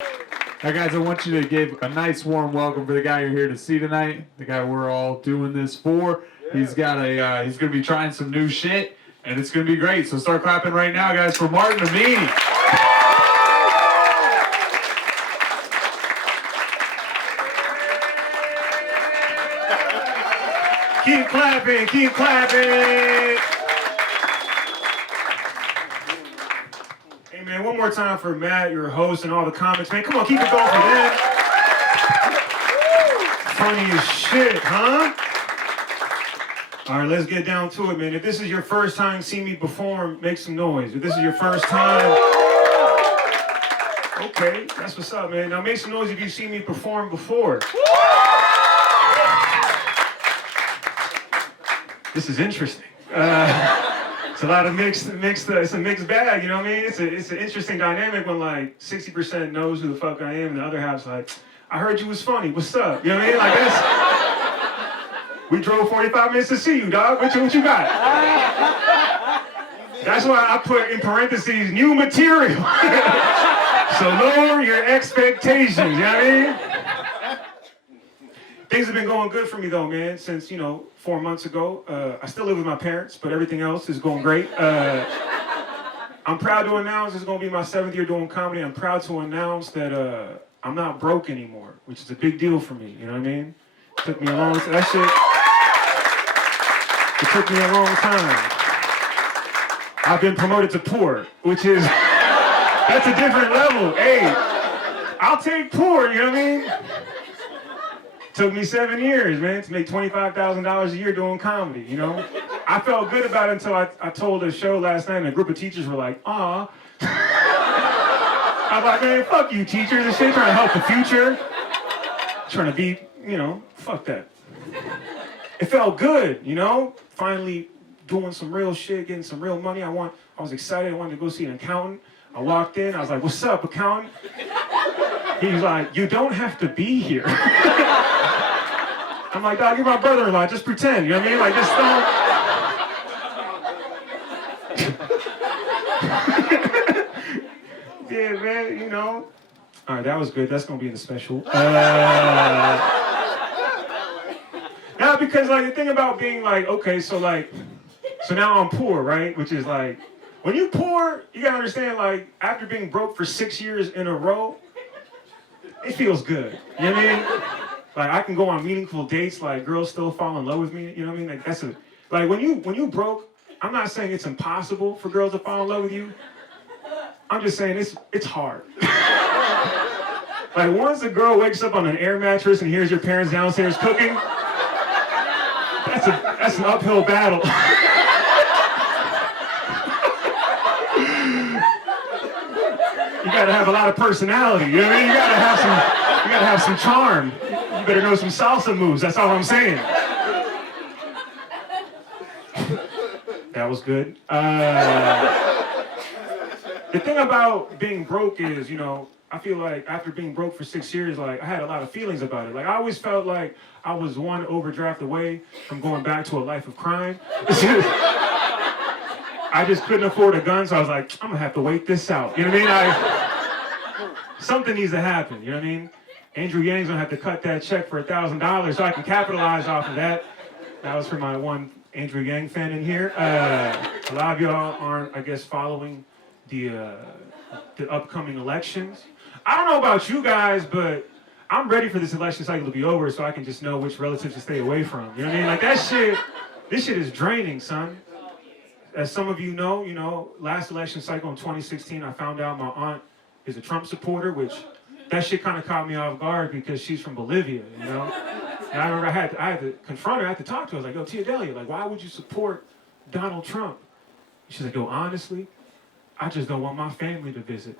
All right, guys, I want you to give a nice warm welcome for the guy you're here to see tonight, the guy we're all doing this for. He's got he's going to be trying some new shit, and it's going to be great. So start clapping right now, guys, for Martin Amini. Keep clapping, keep clapping. Hey, man, one more time for Matt, your host, and all the comics. Man, come on, keep it going for them. Funny as shit, huh? All right, let's get down to it, man. If this is your first time seeing me perform, make some noise. If this is your first time, okay, that's what's up, man. Now make some noise if you've seen me perform before. This is interesting. It's a lot of it's a mixed bag, you know what I mean? It's an interesting dynamic when like 60% knows who the fuck I am and the other half's like, I heard you was funny, what's up? You know what I mean? Like we drove 45 minutes to see you, dog. What you got? That's why I put in parentheses, new material. So lower your expectations, you know what I mean? Things have been going good for me though, man, since, 4 months ago. I still live with my parents, but everything else is going great. I'm proud to announce it's going to be my 7th year doing comedy. I'm proud to announce that I'm not broke anymore, which is a big deal for me, you know what I mean? It took me a long time. It took me a long time. I've been promoted to poor, which is, that's a different level. Hey, I'll take poor, you know what I mean? Took me 7 years, man, to make $25,000 a year doing comedy, you know? I felt good about it until I told a show last night and a group of teachers were like, aw. I was like, man, fuck you teachers and shit, trying to help the future. Trying to be, fuck that. It felt good, finally doing some real shit, getting some real money. I was excited, I wanted to go see an accountant. I walked in, I was like, what's up, accountant? He was like, you don't have to be here. I'm like, dog, you're my brother-in-law, just pretend, you know what I mean? Like, just don't. Yeah, man, All right, that was good. That's going to be in the special. Now, because, the thing about being, okay, so now I'm poor, right? Which is, when you poor, you got to understand, after being broke for 6 years in a row, it feels good. You know what I mean? I can go on meaningful dates, girls still fall in love with me, you know what I mean? When you broke, I'm not saying it's impossible for girls to fall in love with you. I'm just saying it's hard. Once a girl wakes up on an air mattress and hears your parents downstairs cooking, that's an uphill battle. You gotta have a lot of personality, you know what I mean? You gotta have some charm. You better know some salsa moves, that's all I'm saying. That was good. The thing about being broke is, I feel like after being broke for 6 years, I had a lot of feelings about it. I always felt like I was one overdraft away from going back to a life of crime. I just couldn't afford a gun, so I was like, I'm gonna have to wait this out. You know what I mean? Something needs to happen, you know what I mean? Andrew Yang's gonna have to cut that check for $1,000 so I can capitalize off of that. That was for my one Andrew Yang fan in here. A lot of y'all aren't, I guess, following the upcoming elections. I don't know about you guys, but I'm ready for this election cycle to be over so I can just know which relatives to stay away from. You know what I mean? This shit is draining, son. As some of you know, last election cycle in 2016, I found out my aunt is a Trump supporter, which that shit kind of caught me off guard because she's from Bolivia, And I remember I had to confront her, I had to talk to her. I was like, yo, Tia Delia, why would you support Donald Trump? She's like, yo, honestly, I just don't want my family to visit.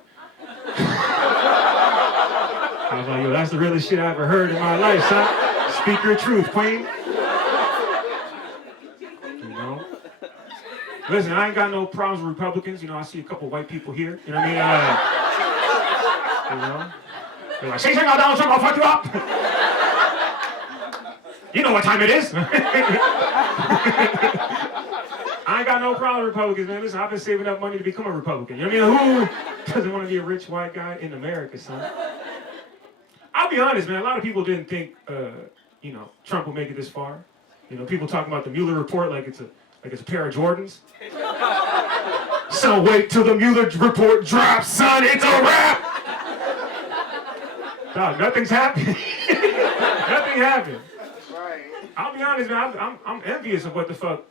I was like, yo, that's the realest shit I ever heard in my life, son. Speak your truth, queen. Listen, I ain't got no problems with Republicans. I see a couple white people here. You know what I mean? They're like, say something about Donald Trump, I'll fuck you up. You know what time it is. I ain't got no problem with Republicans, man. Listen, I've been saving up money to become a Republican. You know what I mean? Who doesn't want to be a rich white guy in America, son? I'll be honest, man. A lot of people didn't think, Trump will make it this far. People talking about the Mueller report like it's a pair of Jordans. So wait till the Mueller report drops, son. It's a wrap. Dog, nothing's happening. Nothing happened. Right. I'll be honest, man. I'm envious of what the fuck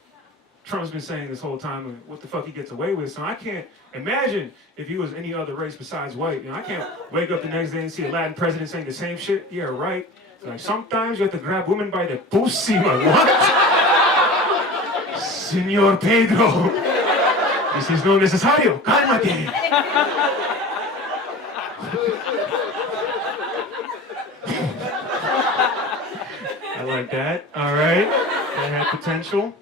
Trump's been saying this whole time and what the fuck he gets away with. So I can't imagine if he was any other race besides white. I can't wake up the next day and see a Latin president saying the same shit. Yeah, right. Like, sometimes you have to grab women by the pussy. Like, what? Senor Pedro. This is no necesario. Cálmate. I like that. All right. That had potential.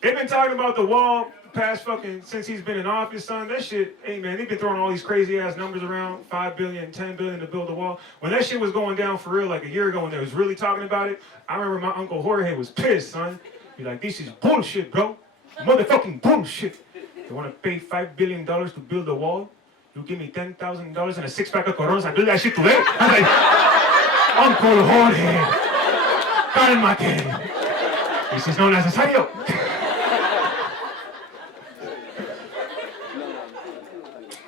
They've been talking about the wall since he's been in office, son. That shit, hey man, they've been throwing all these crazy ass numbers around, 5 billion, 10 billion to build the wall. When that shit was going down for real, like a year ago when they was really talking about it, I remember my Uncle Jorge was pissed, son. He's like, this is bullshit, bro. Motherfucking bullshit. You want to pay $5 billion to build a wall? You give me $10,000 and a 6-pack of Coronas, I build that shit today. I'm like, Uncle Jorge, cálmate. This is no necesario.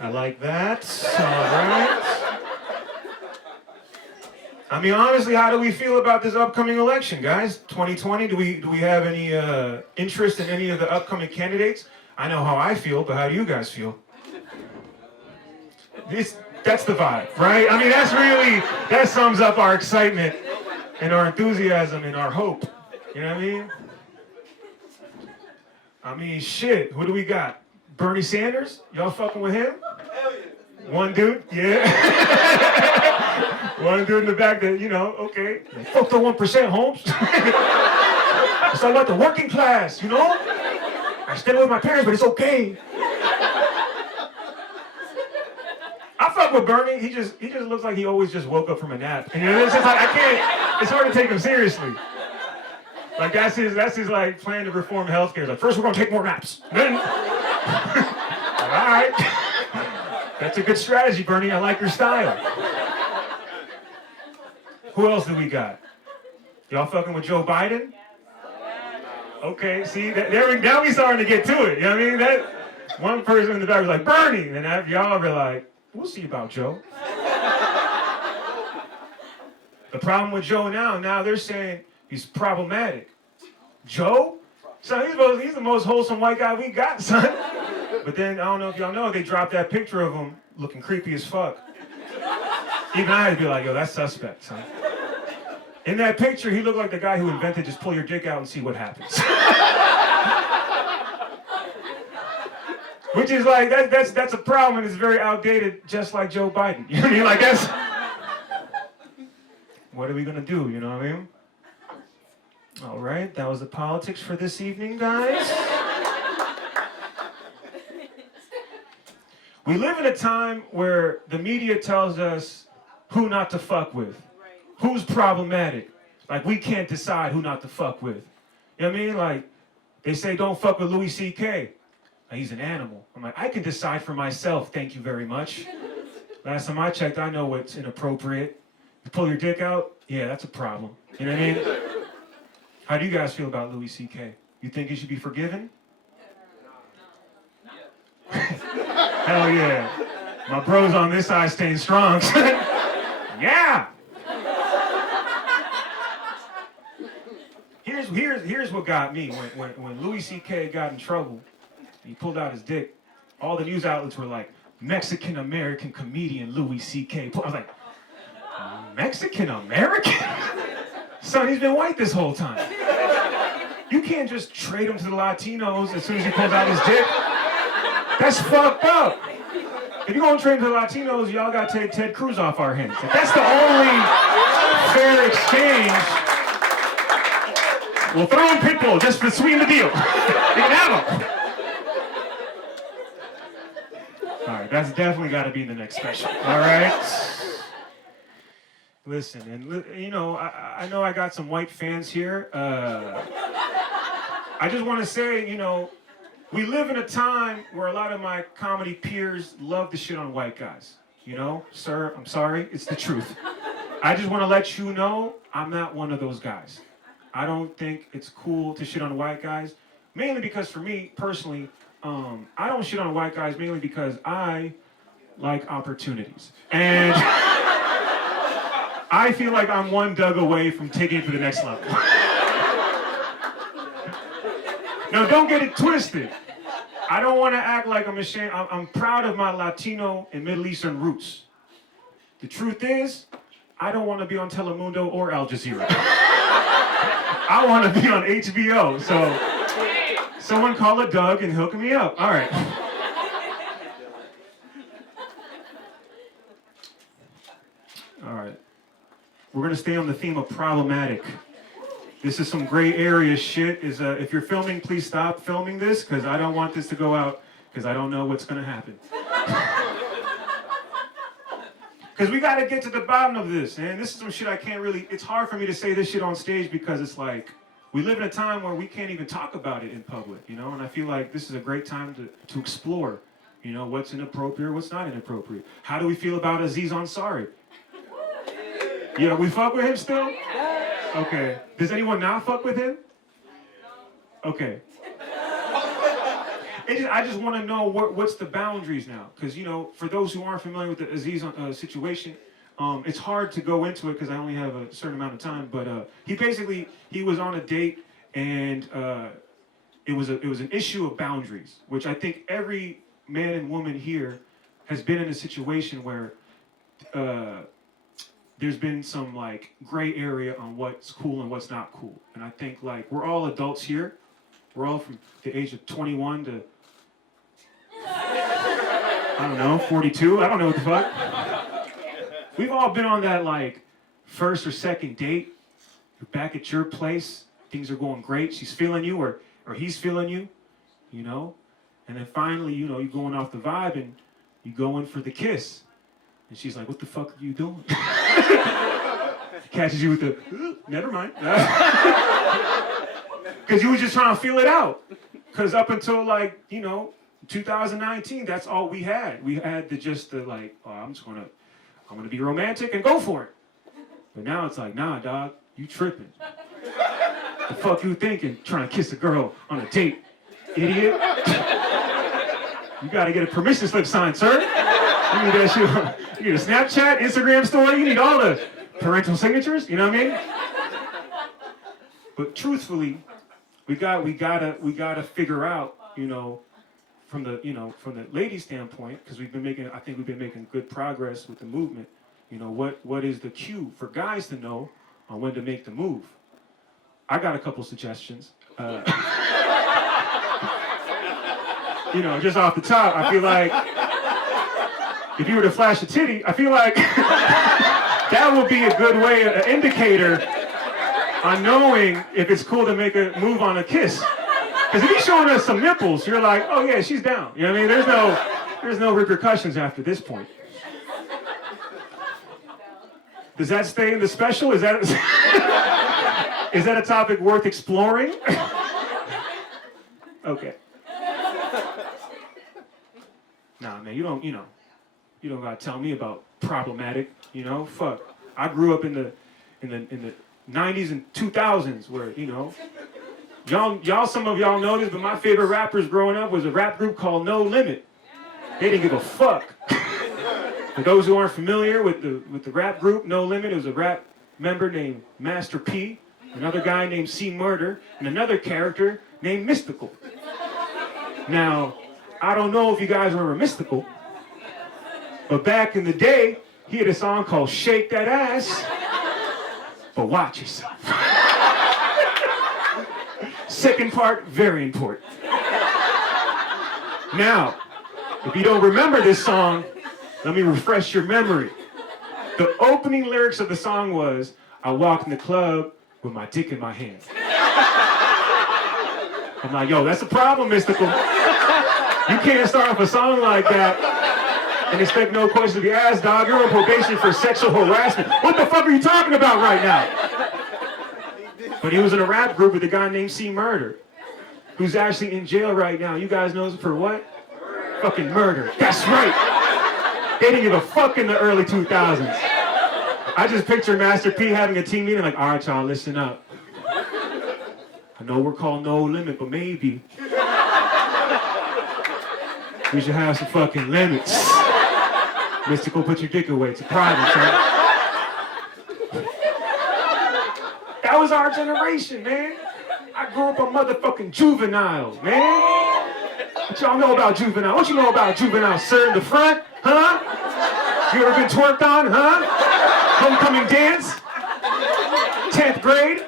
I like that. All right. I mean, honestly, how do we feel about this upcoming election, guys? 2020. Do we have any interest in any of the upcoming candidates? I know how I feel, but how do you guys feel? That's the vibe, right? I mean, that sums up our excitement and our enthusiasm and our hope. You know what I mean? I mean, shit. Who do we got? Bernie Sanders? Y'all fucking with him? One dude? Yeah. One dude in the back that, okay. Fuck the 1%, Holmes. It's all about the working class, I stay with my parents, but it's okay. I fuck with Bernie. He just looks like he always just woke up from a nap. And it's just like, it's hard to take him seriously. Like, that's his like, plan to reform healthcare. Like, first we're gonna take more naps. Then, all right. That's a good strategy, Bernie. I like your style. Who else do we got? Y'all fucking with Joe Biden? Okay, see, now we starting to get to it. You know what I mean? That one person in the back was like, Bernie! And y'all were like, we'll see about Joe. The problem with Joe now they're saying he's problematic. Joe? Son, he's the most wholesome white guy we got, son. But then, I don't know if y'all know, they dropped that picture of him looking creepy as fuck. Even I had to be like, yo, that's suspect, son. In that picture, he looked like the guy who invented just pull your dick out and see what happens. Which is like, that's a problem and it's very outdated, just like Joe Biden. You know what I mean? Like, that's... What are we gonna do, you know what I mean? All right, that was the politics for this evening, guys. We live in a time where the media tells us who not to fuck with, who's problematic. Like, we can't decide who not to fuck with. You know what I mean? Like, they say don't fuck with Louis C.K. Like, he's an animal. I'm like, I can decide for myself, thank you very much. Last time I checked, I know what's inappropriate. You pull your dick out, yeah, that's a problem. You know what I mean? How do you guys feel about Louis C.K.? You think he should be forgiven? Hell yeah. My bros on this side staying strong. Yeah. Here's what got me. When Louis C.K. got in trouble, he pulled out his dick, all the news outlets were like, Mexican-American comedian Louis C.K. I was like, Mexican-American? Son, he's been white this whole time. You can't just trade him to the Latinos as soon as he pulls out his dick. That's fucked up. If you're gonna trade him to the Latinos, y'all gotta take Ted Cruz off our hands. If that's the only fair exchange, we'll throw in Pitbull just to sweeten the deal. You can have him. All right, that's definitely gotta be in the next special. All right? Listen, and I know I got some white fans here. I just want to say, you know, we live in a time where a lot of my comedy peers love to shit on white guys. You know, sir, I'm sorry, it's the truth. I just want to let you know I'm not one of those guys. I don't think it's cool to shit on white guys, mainly because for me, personally, I don't shit on white guys mainly because I like opportunities. And I feel like I'm one Doug away from taking it to the next level. Now, don't get it twisted. I don't want to act like I'm ashamed. I'm proud of my Latino and Middle Eastern roots. The truth is, I don't want to be on Telemundo or Al Jazeera. I want to be on HBO, so someone call a Doug and hook me up. All right. All right. We're going to stay on the theme of problematic. This is some gray area shit. If you're filming, please stop filming this, because I don't want this to go out, because I don't know what's going to happen. Because we got to get to the bottom of this, and this is some shit I can't really, it's hard for me to say this shit on stage because it's like, we live in a time where we can't even talk about it in public, you know, and I feel like this is a great time to explore, you know, what's inappropriate, what's not inappropriate. How do we feel about Aziz Ansari? Yeah, we fuck with him still? Okay. Does anyone not fuck with him? Okay. I just want to know what's the boundaries now, because you know, for those who aren't familiar with the Aziz situation, it's hard to go into it because I only have a certain amount of time. But he was on a date, and it was an issue of boundaries, which I think every man and woman here has been in a situation where there's been some like gray area on what's cool and what's not cool. And I think like we're all adults here. We're all from the age of 21 to, I don't know, 42. I don't know what the fuck. We've all been on that like first or second date. You're back at your place. Things are going great. She's feeling you or he's feeling you, you know? And then finally, you know, you're going off the vibe and you go in for the kiss. And she's like, what the fuck are you doing? Catches you with the, never mind. Because you were just trying to feel it out. Because up until like, you know, 2019, that's all we had. We had the like, oh, I'm gonna be romantic and go for it. But now it's like, nah, dog, you tripping. The fuck you thinking, trying to kiss a girl on a date, idiot? You gotta get a permission slip signed, sir. You need that shit. You need a Snapchat, Instagram story. You need all the parental signatures. You know what I mean? But truthfully, we gotta figure out, you know, from the lady standpoint, because I think we've been making good progress with the movement. You know, what is the cue for guys to know on when to make the move? I got a couple suggestions. You know, just off the top, I feel like if you were to flash a titty, I feel like that would be a good way, an indicator on knowing if it's cool to make a move on a kiss. Because if he's showing us some nipples, you're like, oh yeah, she's down. You know what I mean? There's no repercussions after this point. Does that stay in the special? Is that a topic worth exploring? Okay. Nah, man, you don't gotta tell me about problematic, you know? Fuck. I grew up in the 90s and 2000s where, you know, y'all some of y'all know this, but my favorite rappers growing up was a rap group called No Limit. They didn't give a fuck. For those who aren't familiar with the rap group No Limit, it was a rap member named Master P, another guy named C Murder, and another character named Mystikal. Now, I don't know if you guys remember Mystikal, but back in the day, he had a song called Shake That Ass, but watch yourself. Second part, very important. Now, if you don't remember this song, let me refresh your memory. The opening lyrics of the song was, I walk in the club with my dick in my hand. I'm like, yo, that's a problem, Mystikal. You can't start off a song like that and expect no questions to be asked, dog. You're on probation for sexual harassment. What the fuck are you talking about right now? But he was in a rap group with a guy named C Murder. who's actually in jail right now. You guys know for what? Fucking murder. That's right. They didn't give a fuck in the early 2000s. I just picture Master P having a team meeting like, all right, y'all, listen up. I know we're called No Limit, but maybe we should have some fucking limits. Mystikal, put your dick away. It's a private, son. That was our generation, man. I grew up a motherfucking juvenile, man. What y'all know about juvenile? What you know about juvenile, sir, in the front? Huh? You ever been twerked on, huh? Homecoming dance? 10th grade?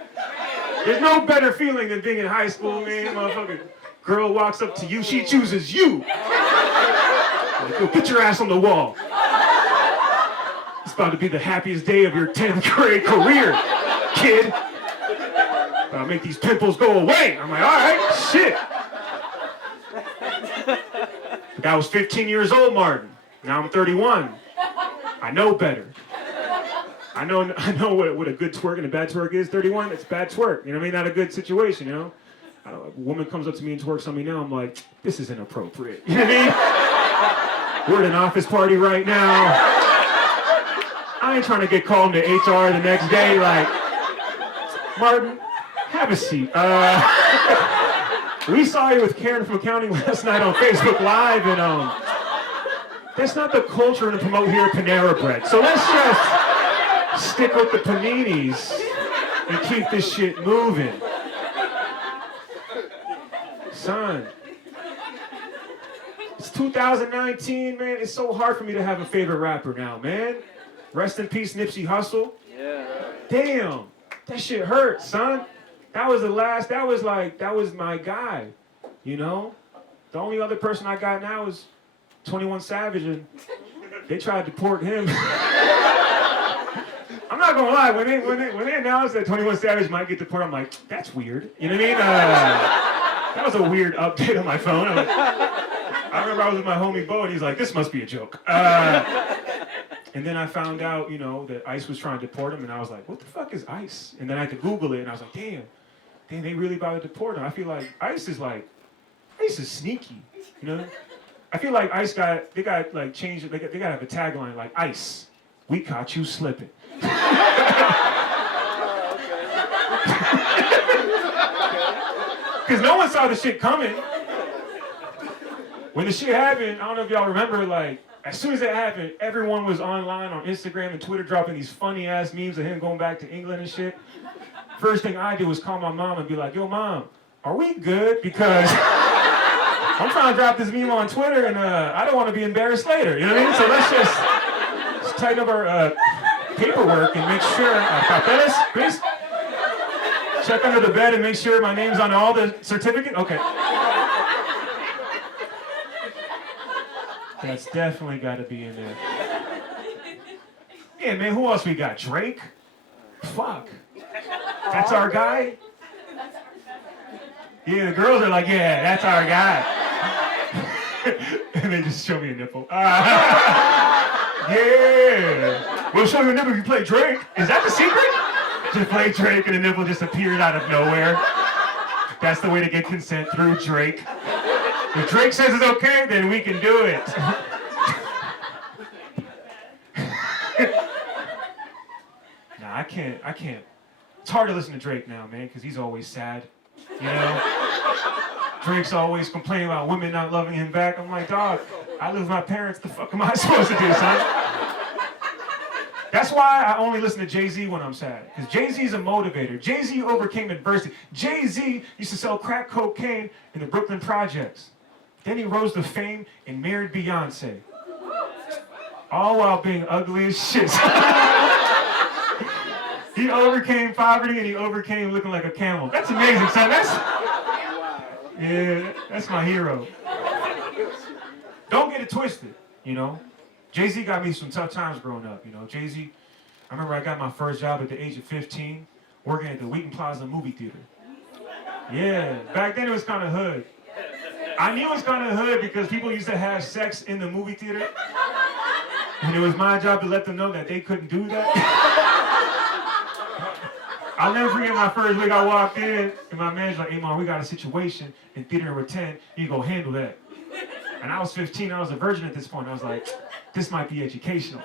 There's no better feeling than being in high school, man. Motherfucking girl walks up to you, she chooses you. Like, yo, get your ass on the wall. It's about to be the happiest day of your 10th grade career, kid. I'll make these pimples go away. I'm like, all right, shit. The guy was 15 years old, Martin. Now I'm 31. I know better. I know what a good twerk and a bad twerk is. 31, it's bad twerk. You know what I mean? Not a good situation, you know? A woman comes up to me and twerks on me now. I'm like, this is inappropriate. You know what I mean? We're at an office party right now. I ain't trying to get called to HR the next day. Like, Martin, have a seat. We saw you with Karen from accounting last night on Facebook Live, and that's not the culture to promote here at Panera Bread. So let's just stick with the paninis and keep this shit moving. Son, it's 2019, man. It's so hard for me to have a favorite rapper now, man. Rest in peace, Nipsey Hussle. Yeah. Damn, that shit hurts, son. That was my guy, you know? The only other person I got now is 21 Savage, and they tried to deport him. I'm not gonna lie, when they announced that 21 Savage might get deported, I'm like, that's weird. You know what I mean? That was a weird update on my phone. I remember I was with my homie Bo, and he's like, this must be a joke. And then I found out, you know, that ICE was trying to deport him, and I was like, what the fuck is ICE? And then I had to Google it, and I was like, damn, they really about to deport him. I feel like ICE is sneaky, you know? I feel like ICE they got like changed it, they gotta have a tagline like, ICE, we caught you slipping. Because no one saw the shit coming. When the shit happened, I don't know if y'all remember, like, as soon as it happened, everyone was online on Instagram and Twitter dropping these funny ass memes of him going back to England and shit. First thing I did was call my mom and be like, yo mom, are we good? Because I'm trying to drop this meme on Twitter and I don't want to be embarrassed later, you know what I mean? So let's just tighten up our paperwork and make sure, papeles, please. Check under the bed and make sure my name's on all the certificate. Okay. That's definitely got to be in there. Yeah, man, who else we got? Drake? Fuck. That's our guy? Yeah, the girls are like, yeah, that's our guy. And they just show me a nipple. Yeah. We'll show you a nipple if you play Drake. Is that the secret? Just play Drake and the nipple just appeared out of nowhere. That's the way to get consent, through Drake. If Drake says it's okay, then we can do it. Nah, I can't. It's hard to listen to Drake now, man, because he's always sad, you know? Drake's always complaining about women not loving him back. I'm like, dog, I live with my parents. The fuck am I supposed to do, son? That's why I only listen to Jay-Z when I'm sad, because Jay-Z's a motivator. Jay-Z overcame adversity. Jay-Z used to sell crack cocaine in the Brooklyn projects. Then he rose to fame and married Beyonce. All while being ugly as shit. He overcame poverty and he overcame looking like a camel. That's amazing, son. That's my hero. Don't get it twisted, you know. Jay-Z got me some tough times growing up, you know. Jay-Z, I remember I got my first job at the age of 15, working at the Wheaton Plaza movie theater. Yeah, back then it was kind of hood. I knew it was kind of hood because people used to have sex in the movie theater. And it was my job to let them know that they couldn't do that. I'll never forget my first week. I walked in, and my manager's like, hey, man, we got a situation in theater number 10. You go handle that. And I was 15. I was a virgin at this point. I was like, this might be educational.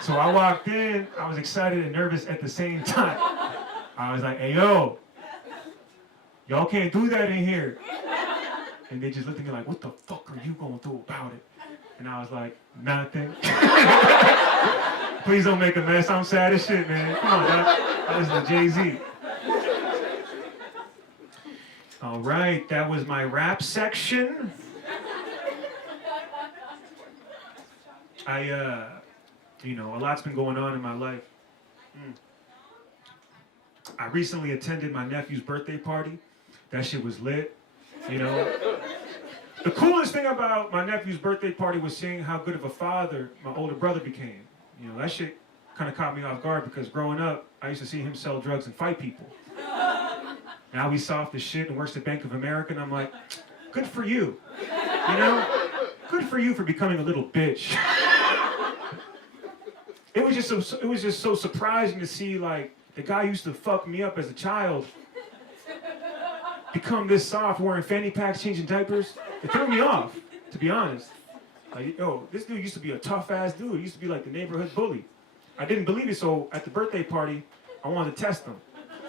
So I walked in. I was excited and nervous at the same time. I was like, hey, yo, y'all can't do that in here. And they just looked at me like, what the fuck are you going to do about it? And I was like, nothing. Please don't make a mess. I'm sad as shit, man. Come on, dog. I listen to Jay-Z. All right, that was my rap section. You know, a lot's been going on in my life. I recently attended my nephew's birthday party. That shit was lit, you know. The coolest thing about my nephew's birthday party was seeing how good of a father my older brother became. You know, that shit kind of caught me off guard because growing up, I used to see him sell drugs and fight people. Now he's soft as shit and works at Bank of America, and I'm like, good for you. You know? Good for you for becoming a little bitch. It was just so surprising to see, like, the guy who used to fuck me up as a child become this soft, wearing fanny packs, changing diapers. It threw me off, to be honest. Like, yo, this dude used to be a tough-ass dude. He used to be like the neighborhood bully. I didn't believe it, so at the birthday party, I wanted to test him.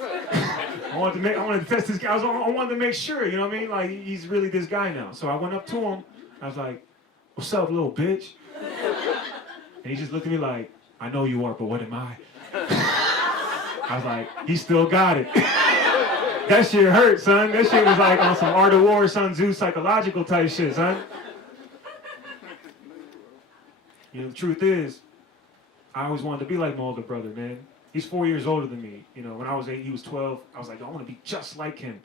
I wanted to test this guy. I wanted to make sure, you know what I mean? Like, he's really this guy now. So I went up to him. I was like, what's up, little bitch? And he just looked at me like, I know you are, but what am I? I was like, he still got it. That shit hurt, son. That shit was like on some Art of War, Sun Tzu psychological type shit, son. You know, the truth is, I always wanted to be like my older brother, man. He's 4 years older than me. You know, when I was 8, he was 12. I was like, I want to be just like him.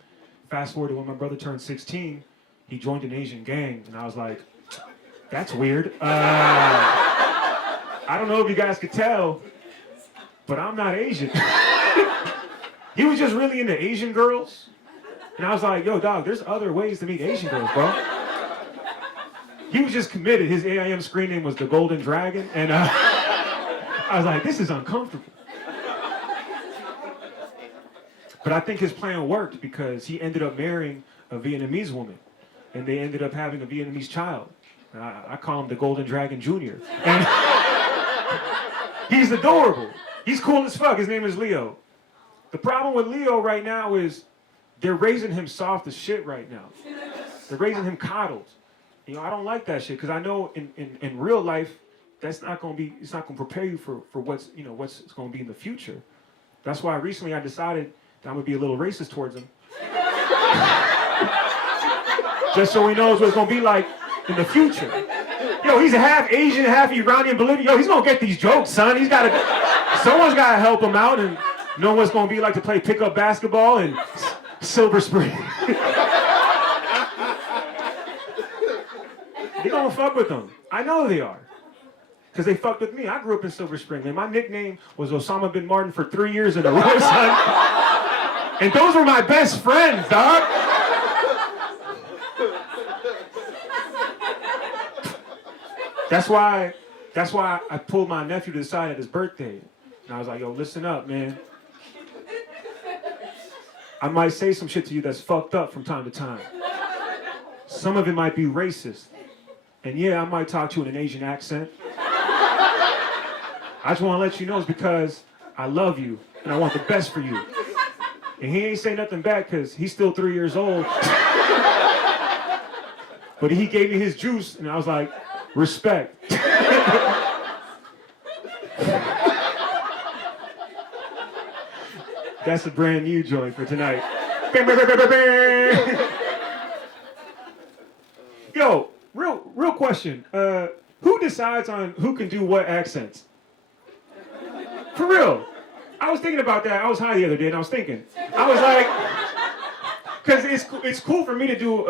Fast forward to when my brother turned 16, he joined an Asian gang, and I was like, that's weird. I don't know if you guys could tell, but I'm not Asian. He was just really into Asian girls. And I was like, yo, dog, there's other ways to meet Asian girls, bro. He was just committed. His AIM screen name was the Golden Dragon. And I was like, this is uncomfortable. But I think his plan worked because he ended up marrying a Vietnamese woman. And they ended up having a Vietnamese child. I call him the Golden Dragon Jr. And he's adorable. He's cool as fuck. His name is Leo. The problem with Leo right now is they're raising him soft as shit right now. They're raising him coddled. You know, I don't like that shit because I know in real life, that's not going to be, it's not going to prepare you for what's, you know, what's going to be in the future. That's why recently I decided that I'm going to be a little racist towards him. Just so he knows what it's going to be like in the future. Yo, he's a half Asian, half Iranian, Bolivian. Yo, he's going to get these jokes, son. Someone's got to help him out and know what it's going to be like to play pickup basketball in Silver Spring. They're going to fuck with them. I know they are. Because they fucked with me. I grew up in Silver Spring, and my nickname was Osama bin Laden for 3 years in a row, son. And those were my best friends, dog. That's why I pulled my nephew to the side at his birthday. And I was like, yo, listen up, man. I might say some shit to you that's fucked up from time to time. Some of it might be racist. And yeah, I might talk to you in an Asian accent. I just want to let you know it's because I love you and I want the best for you. And he ain't say nothing back because he's still 3 years old. But he gave me his juice and I was like, respect. That's a brand new joint for tonight. Yo, real question. Who decides on who can do what accents? For real. I was thinking about that. I was high the other day and I was thinking. I was like, because it's cool for me to do,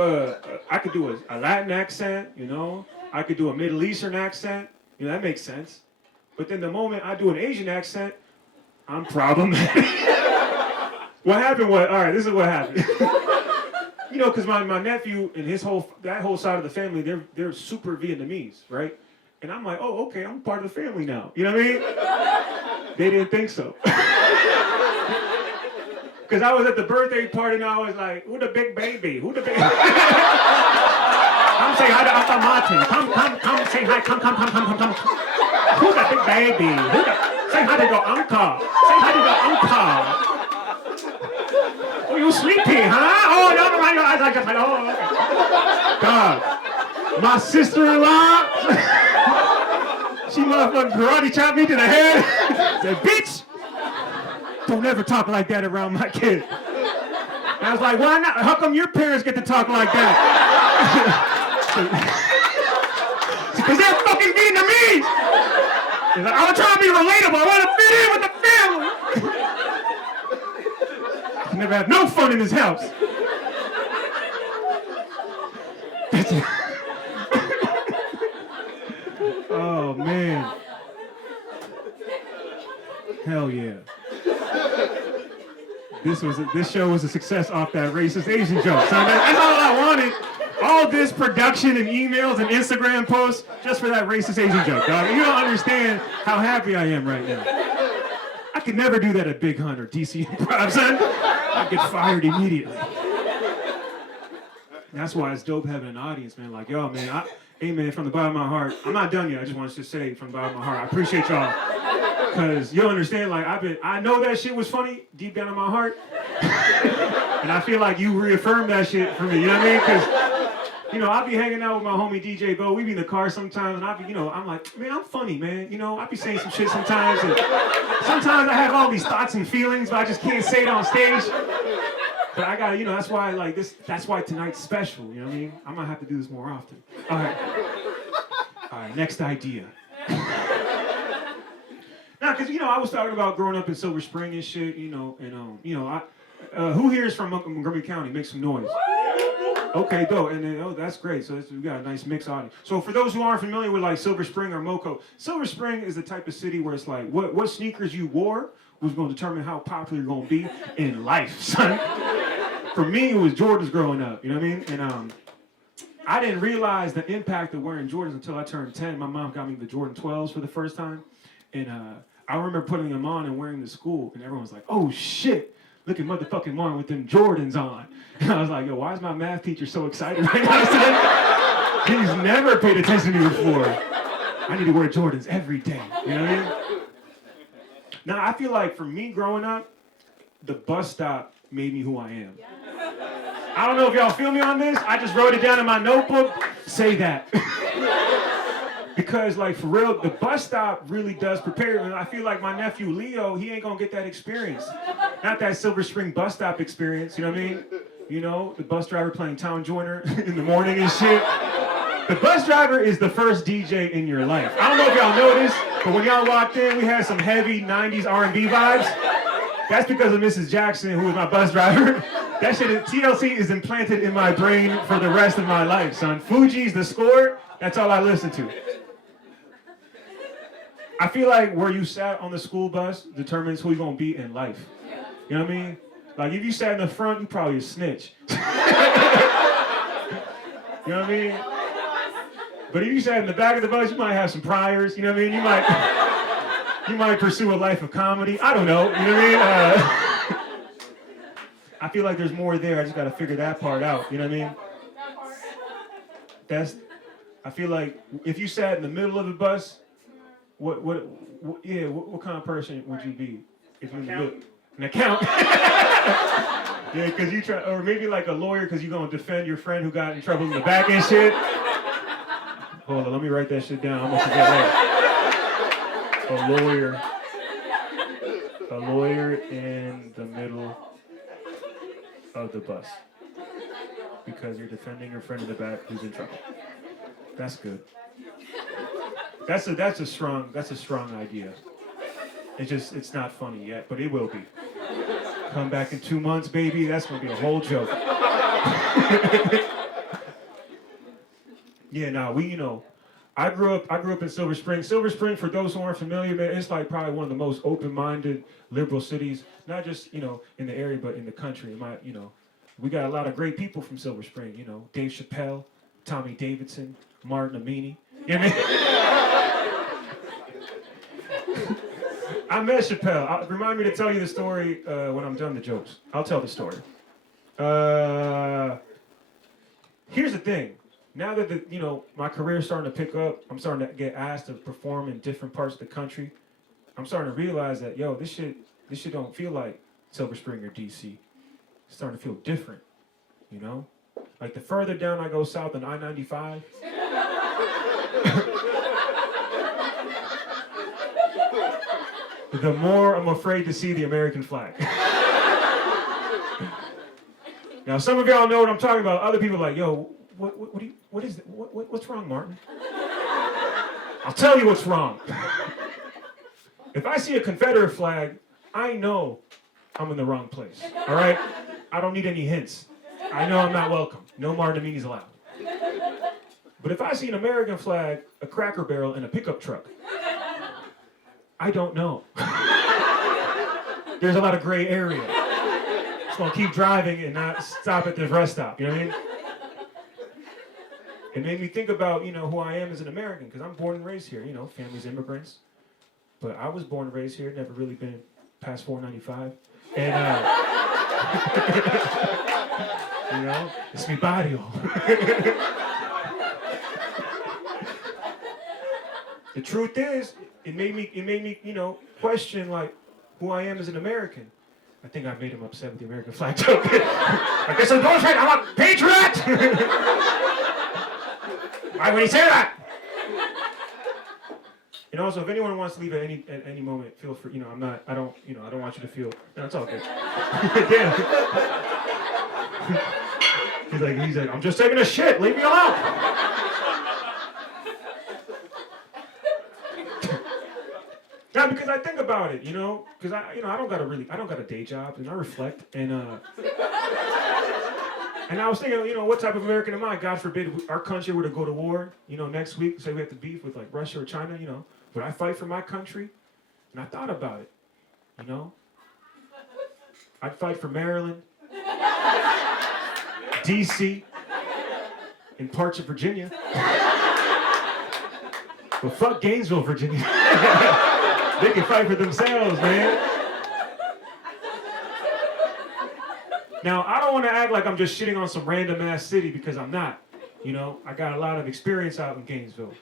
I could do a Latin accent, you know? I could do a Middle Eastern accent. You know, that makes sense. But then the moment I do an Asian accent, I'm problematic. What happened was, all right, this is what happened. You know, because my nephew and that whole side of the family, they're super Vietnamese, right? And I'm like, oh, okay, I'm part of the family now. You know what I mean? They didn't think so. Because I was at the birthday party and I was like, who the big baby? Who the big Come say hi to Uncle Martin. Come, say hi. Come. Who the big baby? Say hi to your uncle. Say hi to your uncle. Oh, you sleepy, huh? Oh, no, I just like, oh, okay. God. My sister-in-law, she motherfucking karate chopped me to the head. Said, bitch, don't ever talk like that around my kid. And I was like, why not? How come your parents get to talk like that? Because they're fucking Vietnamese. He's like, I'm trying to be relatable. I want to fit in with the family. Never have no fun in this house. Oh, man. Hell yeah. This show was a success off that racist Asian joke, son. That's all I wanted. All this production and emails and Instagram posts just for that racist Asian joke, dog. You don't understand how happy I am right now. I could never do that at Big Hunt or DC Improv, son. I'd get fired immediately. That's why it's dope having an audience, man. Like, yo, man, hey, man, from the bottom of my heart, I'm not done yet. I just want to say from the bottom of my heart, I appreciate y'all. Because you'll understand, like, I know that shit was funny deep down in my heart. And I feel like you reaffirmed that shit for me, you know what I mean? Because, you know, I'll be hanging out with my homie DJ Bo. We be in the car sometimes, and I'll be, you know, I'm like, man, I'm funny, man. You know, I be saying some shit sometimes. And sometimes I have all these thoughts and feelings, but I just can't say it on stage. But I gotta, you know, that's why, like, that's why tonight's special, you know what I mean? I might have to do this more often. All right, next idea. Now, because, you know, I was talking about growing up in Silver Spring and shit, you know, and, you know, who here is from Montgomery County? Make some noise. Okay, dope. And then, oh, that's great. So we got a nice mixed audience. So for those who aren't familiar with, like, Silver Spring or Moco, Silver Spring is the type of city where it's like, what sneakers you wore was going to determine how popular you're going to be in life, son. For me, it was Jordans growing up, you know what I mean? And I didn't realize the impact of wearing Jordans until I turned 10. My mom got me the Jordan 12s for the first time. And I remember putting them on and wearing them to school, and everyone was like, oh, shit. Look at motherfucking Martin with them Jordans on. And I was like, yo, why is my math teacher so excited right now? He's never paid attention to me before. I need to wear Jordans every day. You know what I mean? Now, I feel like for me growing up, the bus stop made me who I am. I don't know if y'all feel me on this. I just wrote it down in my notebook. Say that. Because, like, for real, the bus stop really does prepare you. And I feel like my nephew, Leo, he ain't gonna get that experience. Not that Silver Spring bus stop experience, you know what I mean? You know, the bus driver playing Town Joiner in the morning and shit. The bus driver is the first DJ in your life. I don't know if y'all know this, but when y'all walked in, we had some heavy 90s R&B vibes. That's because of Mrs. Jackson, who was my bus driver. That shit, TLC is implanted in my brain for the rest of my life, son. Fuji's The Score, that's all I listen to. I feel like where you sat on the school bus determines who you're gonna be in life. You know what I mean? Like, if you sat in the front, you probably a snitch. You know what I mean? But if you sat in the back of the bus, you might have some priors. You know what I mean? You might pursue a life of comedy. I don't know. You know what I mean? I feel like there's more there. I just gotta figure that part out. You know what I mean? I feel like if you sat in the middle of the bus, what kind of person would you be? If you're in the middle? An accountant. Yeah, because you try, or maybe like a lawyer because you're gonna defend your friend who got in trouble in the back and shit. Hold on, let me write that shit down. I'm gonna forget that. A lawyer in the middle of the bus because you're defending your friend in the back who's in trouble. That's good. That's a strong idea. It's not funny yet, but it will be. Come back in 2 months, baby. That's gonna be a whole joke. Yeah, I grew up in Silver Spring. Silver Spring, for those who aren't familiar, man, it's like probably one of the most open-minded liberal cities, not just, in the area, but in the country. We got a lot of great people from Silver Spring, Dave Chappelle, Tommy Davidson, Martin Amini. You know what I mean? I I met Chappelle. Remind me to tell you the story when I'm done the jokes. I'll tell the story. Here's the thing. Now that my career is starting to pick up, I'm starting to get asked to perform in different parts of the country. I'm starting to realize that this shit don't feel like Silver Spring or DC. It's starting to feel different, you know? Like the further down I go south on I-95, the more I'm afraid to see the American flag. Now, some of y'all know what I'm talking about. Other people are like, yo, what is it? What's wrong, Martin? I'll tell you what's wrong. If I see a Confederate flag, I know I'm in the wrong place, all right? I don't need any hints. I know I'm not welcome. No Martin Amini's allowed. But if I see an American flag, a Cracker Barrel, and a pickup truck, I don't know. There's a lot of gray area. Just gonna keep driving and not stop at the rest stop, you know what I mean? It made me think about, who I am as an American, because I'm born and raised here, family's immigrants. But I was born and raised here, never really been past 495. And, it's mi barrio. The truth is, it made me, question like who I am as an American. I think I made him upset with the American flag joke. I guess I'm going straight. I'm a patriot. Why would he say that? And also, if anyone wants to leave at any moment, feel free. I don't want you to feel. No, it's all good. Damn. He's like, I'm just taking a shit. Leave me alone. Now, because I think about it, because I don't got a day job, and I reflect, and I was thinking, what type of American am I? God forbid our country were to go to war, next week, say we have to beef with like Russia or China, would I fight for my country? And I thought about it, I'd fight for Maryland, DC, and parts of Virginia. But fuck Gainesville, Virginia. They can fight for themselves, man. Now, I don't want to act like I'm just shitting on some random ass city because I'm not. I got a lot of experience out in Gainesville.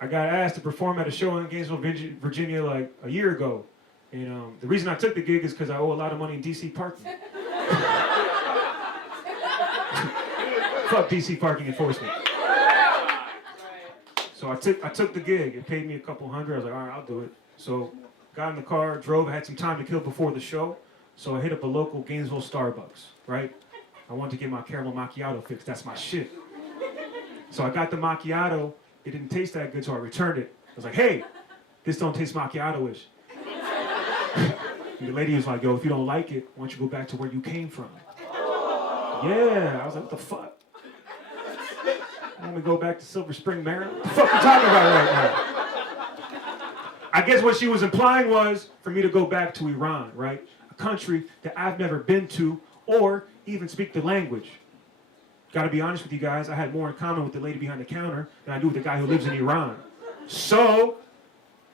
I got asked to perform at a show in Gainesville, Virginia like a year ago. And the reason I took the gig is because I owe a lot of money in DC parking. Fuck DC parking enforcement. So I took the gig. It paid me a couple $100. I was like, all right, I'll do it. So got in the car, drove. I had some time to kill before the show. So I hit up a local Gainesville Starbucks, right? I wanted to get my caramel macchiato fixed. That's my shit. So I got the macchiato. It didn't taste that good, so I returned it. I was like, hey, this don't taste macchiato-ish. And the lady was like, yo, if you don't like it, why don't you go back to where you came from? Yeah. I was like, what the fuck? I'm gonna go back to Silver Spring, Maryland? What the fuck are you talking about right now? I guess what she was implying was for me to go back to Iran, right? A country that I've never been to or even speak the language. Gotta be honest with you guys, I had more in common with the lady behind the counter than I do with the guy who lives in Iran. So,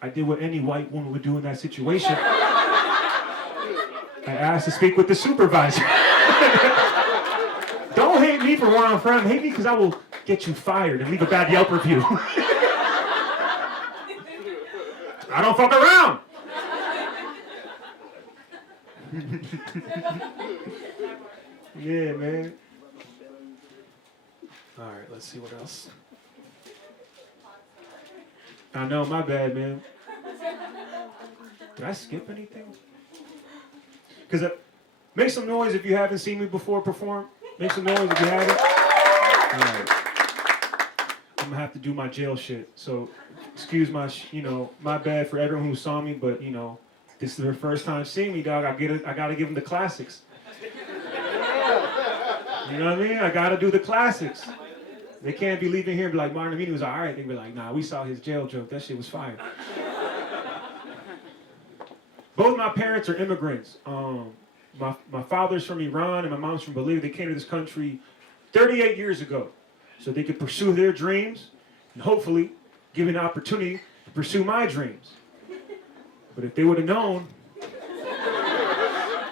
I did what any white woman would do in that situation. I asked to speak with the supervisor. Don't hate me for where I'm from, hate me because I will get you fired and leave a bad Yelp review. I don't fuck around. Yeah, man. All right, let's see what else. I know, my bad, man. Did I skip anything? Because make some noise if you haven't seen me before perform. Make some noise if you haven't. All right. I'm gonna have to do my jail shit. So, excuse my, my bad for everyone who saw me, but this is their first time seeing me, dog. I gotta give them the classics. You know what I mean? I gotta do the classics. They can't be leaving here and be like, Martin Amini was all right. They be like, nah, we saw his jail joke. That shit was fire. Both my parents are immigrants. My father's from Iran and my mom's from Bolivia. They came to this country 38 years ago so they could pursue their dreams and hopefully give me an opportunity to pursue my dreams. But if they would have known,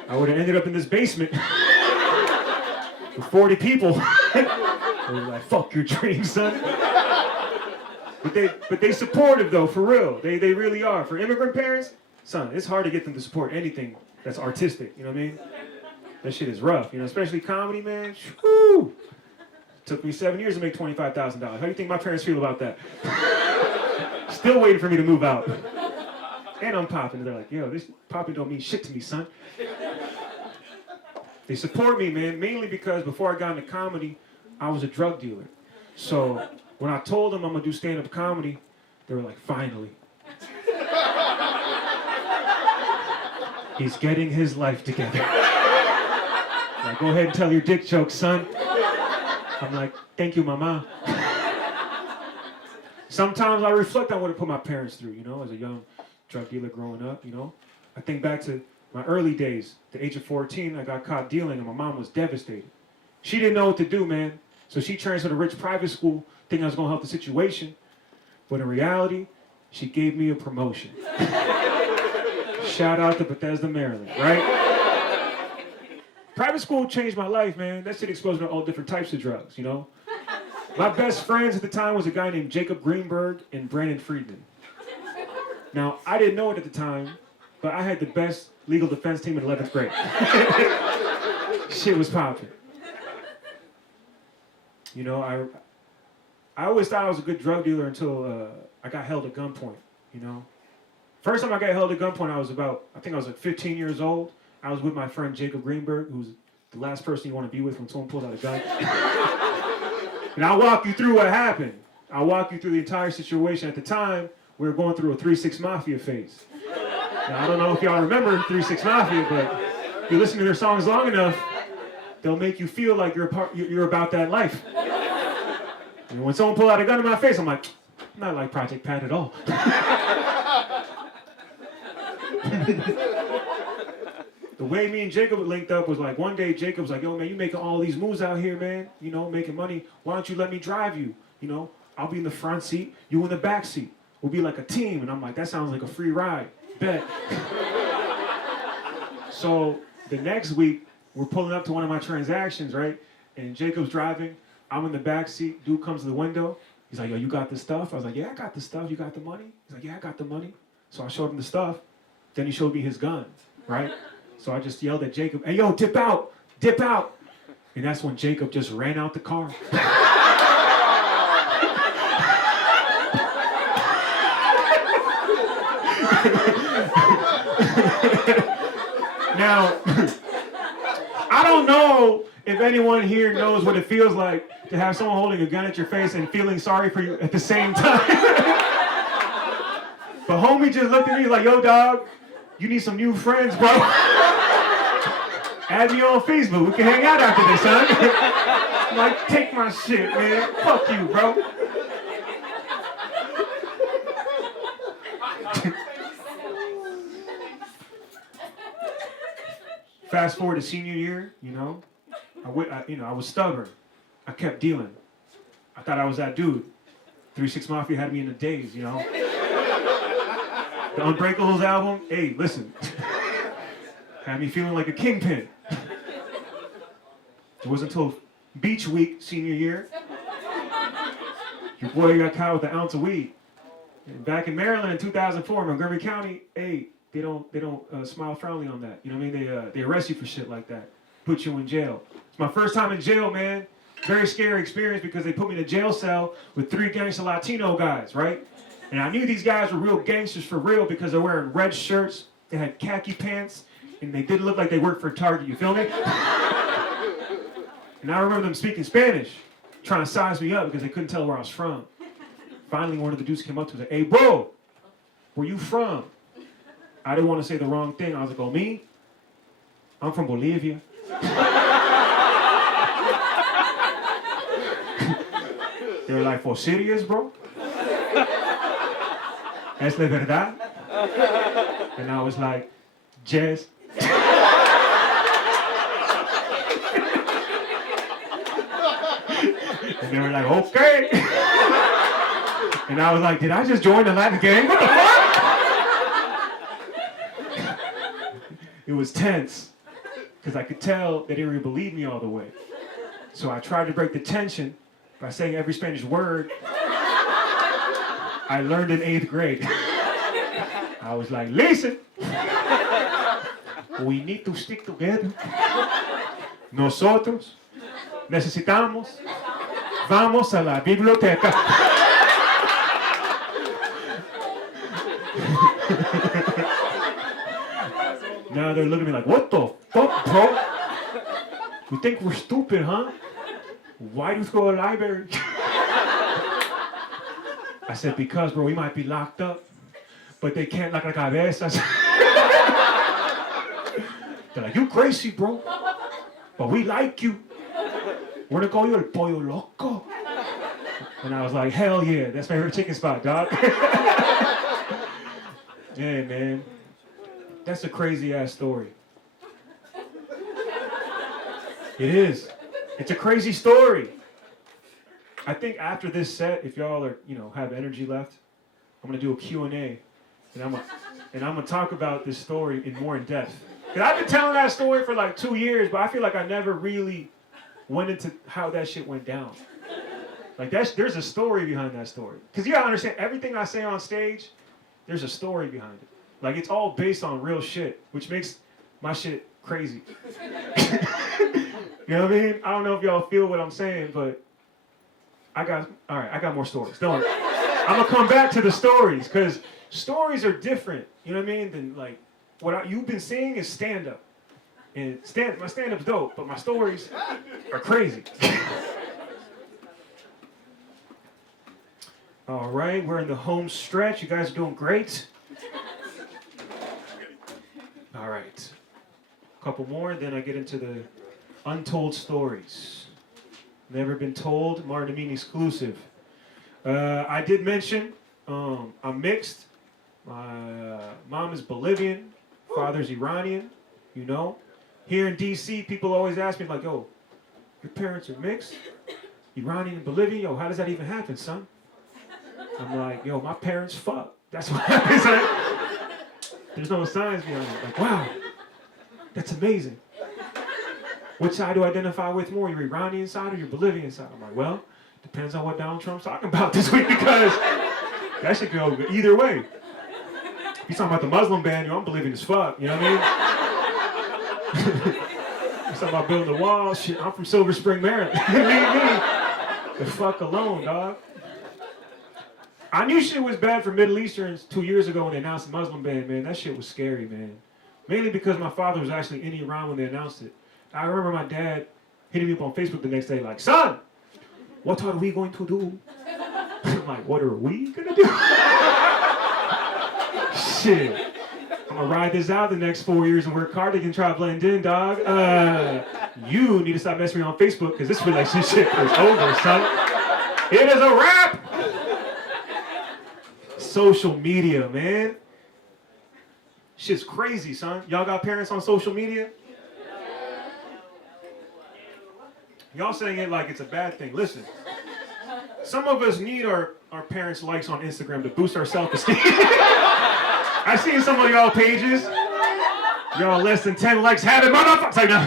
I would have ended up in this basement with 40 people. They were like, fuck your dreams, son. But they supportive though, for real. They really are. For immigrant parents, son, it's hard to get them to support anything that's artistic, you know what I mean? That shit is rough, you know, especially comedy, man. Whew. Took me 7 years to make $25,000. How do you think my parents feel about that? Still waiting for me to move out. And I'm popping. They're like, yo, this popping don't mean shit to me, son. They support me, man, mainly because before I got into comedy, I was a drug dealer. So when I told them I'm gonna do stand-up comedy, they were like, finally. He's getting his life together. Like, go ahead and tell your dick jokes, son. I'm like, thank you, mama. Sometimes I reflect on what it put my parents through, you know, as a young drug dealer growing up, you know. I think back to my early days. The age of 14, I got caught dealing and my mom was devastated. She didn't know what to do, man. So she transferred to a rich private school, thinking I was gonna help the situation. But in reality, she gave me a promotion. Shout out to Bethesda, Maryland, right? Private school changed my life, man. That shit exposed me to all different types of drugs, you know? My best friends at the time was a guy named Jacob Greenberg and Brandon Friedman. Now, I didn't know it at the time, but I had the best legal defense team in 11th grade. Shit was popping. You know, I always thought I was a good drug dealer until I got held at gunpoint, you know? First time I got held at gunpoint, I think I was like 15 years old. I was with my friend Jacob Greenberg, who's the last person you want to be with when someone pulls out a gun. And I'll walk you through what happened. I'll walk you through the entire situation. At the time, we were going through a 3-6 Mafia phase. Now, I don't know if y'all remember 3-6 Mafia, but if you listen to their songs long enough, they'll make you feel like you're about that life. And when someone pulled out a gun in my face, I'm like, I'm not like Project Pat at all. The way me and Jacob linked up was like, one day Jacob was like, yo man, you making all these moves out here, man, you know, making money. Why don't you let me drive you? You know, I'll be in the front seat, you in the back seat. We'll be like a team. And I'm like, that sounds like a free ride. Bet. So the next week, we're pulling up to one of my transactions, right? And Jacob's driving. I'm in the back seat. Dude comes to the window. He's like, yo, you got the stuff? I was like, yeah, I got the stuff. You got the money? He's like, yeah, I got the money. So I showed him the stuff. Then he showed me his gun, right? So I just yelled at Jacob, hey, yo, dip out, dip out. And that's when Jacob just ran out the car. Now, I don't know if anyone here knows what it feels like to have someone holding a gun at your face and feeling sorry for you at the same time. But homie just looked at me like, yo, dog, you need some new friends, bro. Add me on Facebook. We can hang out after this, son. I'm like, take my shit, man. Fuck you, bro. Fast forward to senior year, you know, I was stubborn. I kept dealing. I thought I was that dude. 3-6 Mafia had me in a daze, you know. The Unbreakables album, hey, listen. Had me feeling like a kingpin. It wasn't until beach week, senior year, your boy got caught with an ounce of weed. And back in Maryland in 2004, Montgomery County, hey, they don't smile frowningly on that. You know what I mean? They arrest you for shit like that. Put you in jail. It's my first time in jail, man. Very scary experience because they put me in a jail cell with 3 gangster Latino guys, right? And I knew these guys were real gangsters for real because they're wearing red shirts, they had khaki pants, and they didn't look like they worked for Target, you feel me? And I remember them speaking Spanish, trying to size me up because they couldn't tell where I was from. Finally, one of the dudes came up to me and said, hey, bro, where you from? I didn't want to say the wrong thing. I was like, oh, me? I'm from Bolivia. They were like, for serious, bro? Es de verdad? And I was like, yes. And they were like, okay. And I was like, did I just join the Latin gang? What the fuck? It was tense, because I could tell they didn't really believe me all the way. So I tried to break the tension by saying every Spanish word I learned in 8th grade. I was like, listen, we need to stick together. Nosotros necesitamos, vamos a la biblioteca. Now they're looking at me like, what the fuck, bro? You think we're stupid, huh? Why do you go to the library? I said, because, bro, we might be locked up, but they can't lock la cabeza. They're like, you crazy, bro. But we like you. We're gonna call you el pollo loco. And I was like, hell yeah, that's my favorite chicken spot, dog. Yeah, man. That's a crazy ass story. It is. It's a crazy story. I think after this set, if y'all are, have energy left, I'm gonna do a Q&A, and I'm gonna talk about this story more in depth. Cause I've been telling that story for like 2 years, but I feel like I never really went into how that shit went down. Like there's a story behind that story. Cause you gotta understand, everything I say on stage, there's a story behind it. Like it's all based on real shit, which makes my shit crazy. You know what I mean? I don't know if y'all feel what I'm saying, but I got more stories. Don't worry. I'm gonna come back to the stories, because stories are different, you know what I mean, than like what you've been seeing is stand-up. And my stand-up's dope, but my stories are crazy. All right, we're in the home stretch. You guys are doing great. All right. A couple more, then I get into the untold stories. Never been told, Martin Amini exclusive. I did mention I'm mixed. My mom is Bolivian, father's Iranian, Here in DC, people always ask me, like, yo, your parents are mixed? Iranian and Bolivian? Yo, how does that even happen, son? I'm like, yo, my parents fuck. That's what happens. There's no signs behind it. Like, wow, that's amazing. Which side do I identify with more, your Iranian side or your Bolivian side? I'm like, well, depends on what Donald Trump's talking about this week, because that should go either way. If he's talking about the Muslim ban, I'm Bolivian as fuck, you know what I mean? He's talking about building the wall, shit, I'm from Silver Spring, Maryland. Leave me the fuck alone, dog. I knew shit was bad for Middle Easterns 2 years ago when they announced the Muslim ban, man. That shit was scary, man. Mainly because my father was actually in Iran when they announced it. I remember my dad hitting me up on Facebook the next day like, son, what are we going to do? I'm like, what are we gonna do? Shit. I'm gonna ride this out the next 4 years and work hard. They can try to blend in, dog. You need to stop messing with me on Facebook, because this relationship is over, son. It is a wrap! Social media, man. Shit's crazy, son. Y'all got parents on social media? Y'all saying it like it's a bad thing. Listen, some of us need our parents' likes on Instagram to boost our self-esteem. I've seen some of y'all pages. Y'all less than 10 likes have it, motherfucker. Like, no.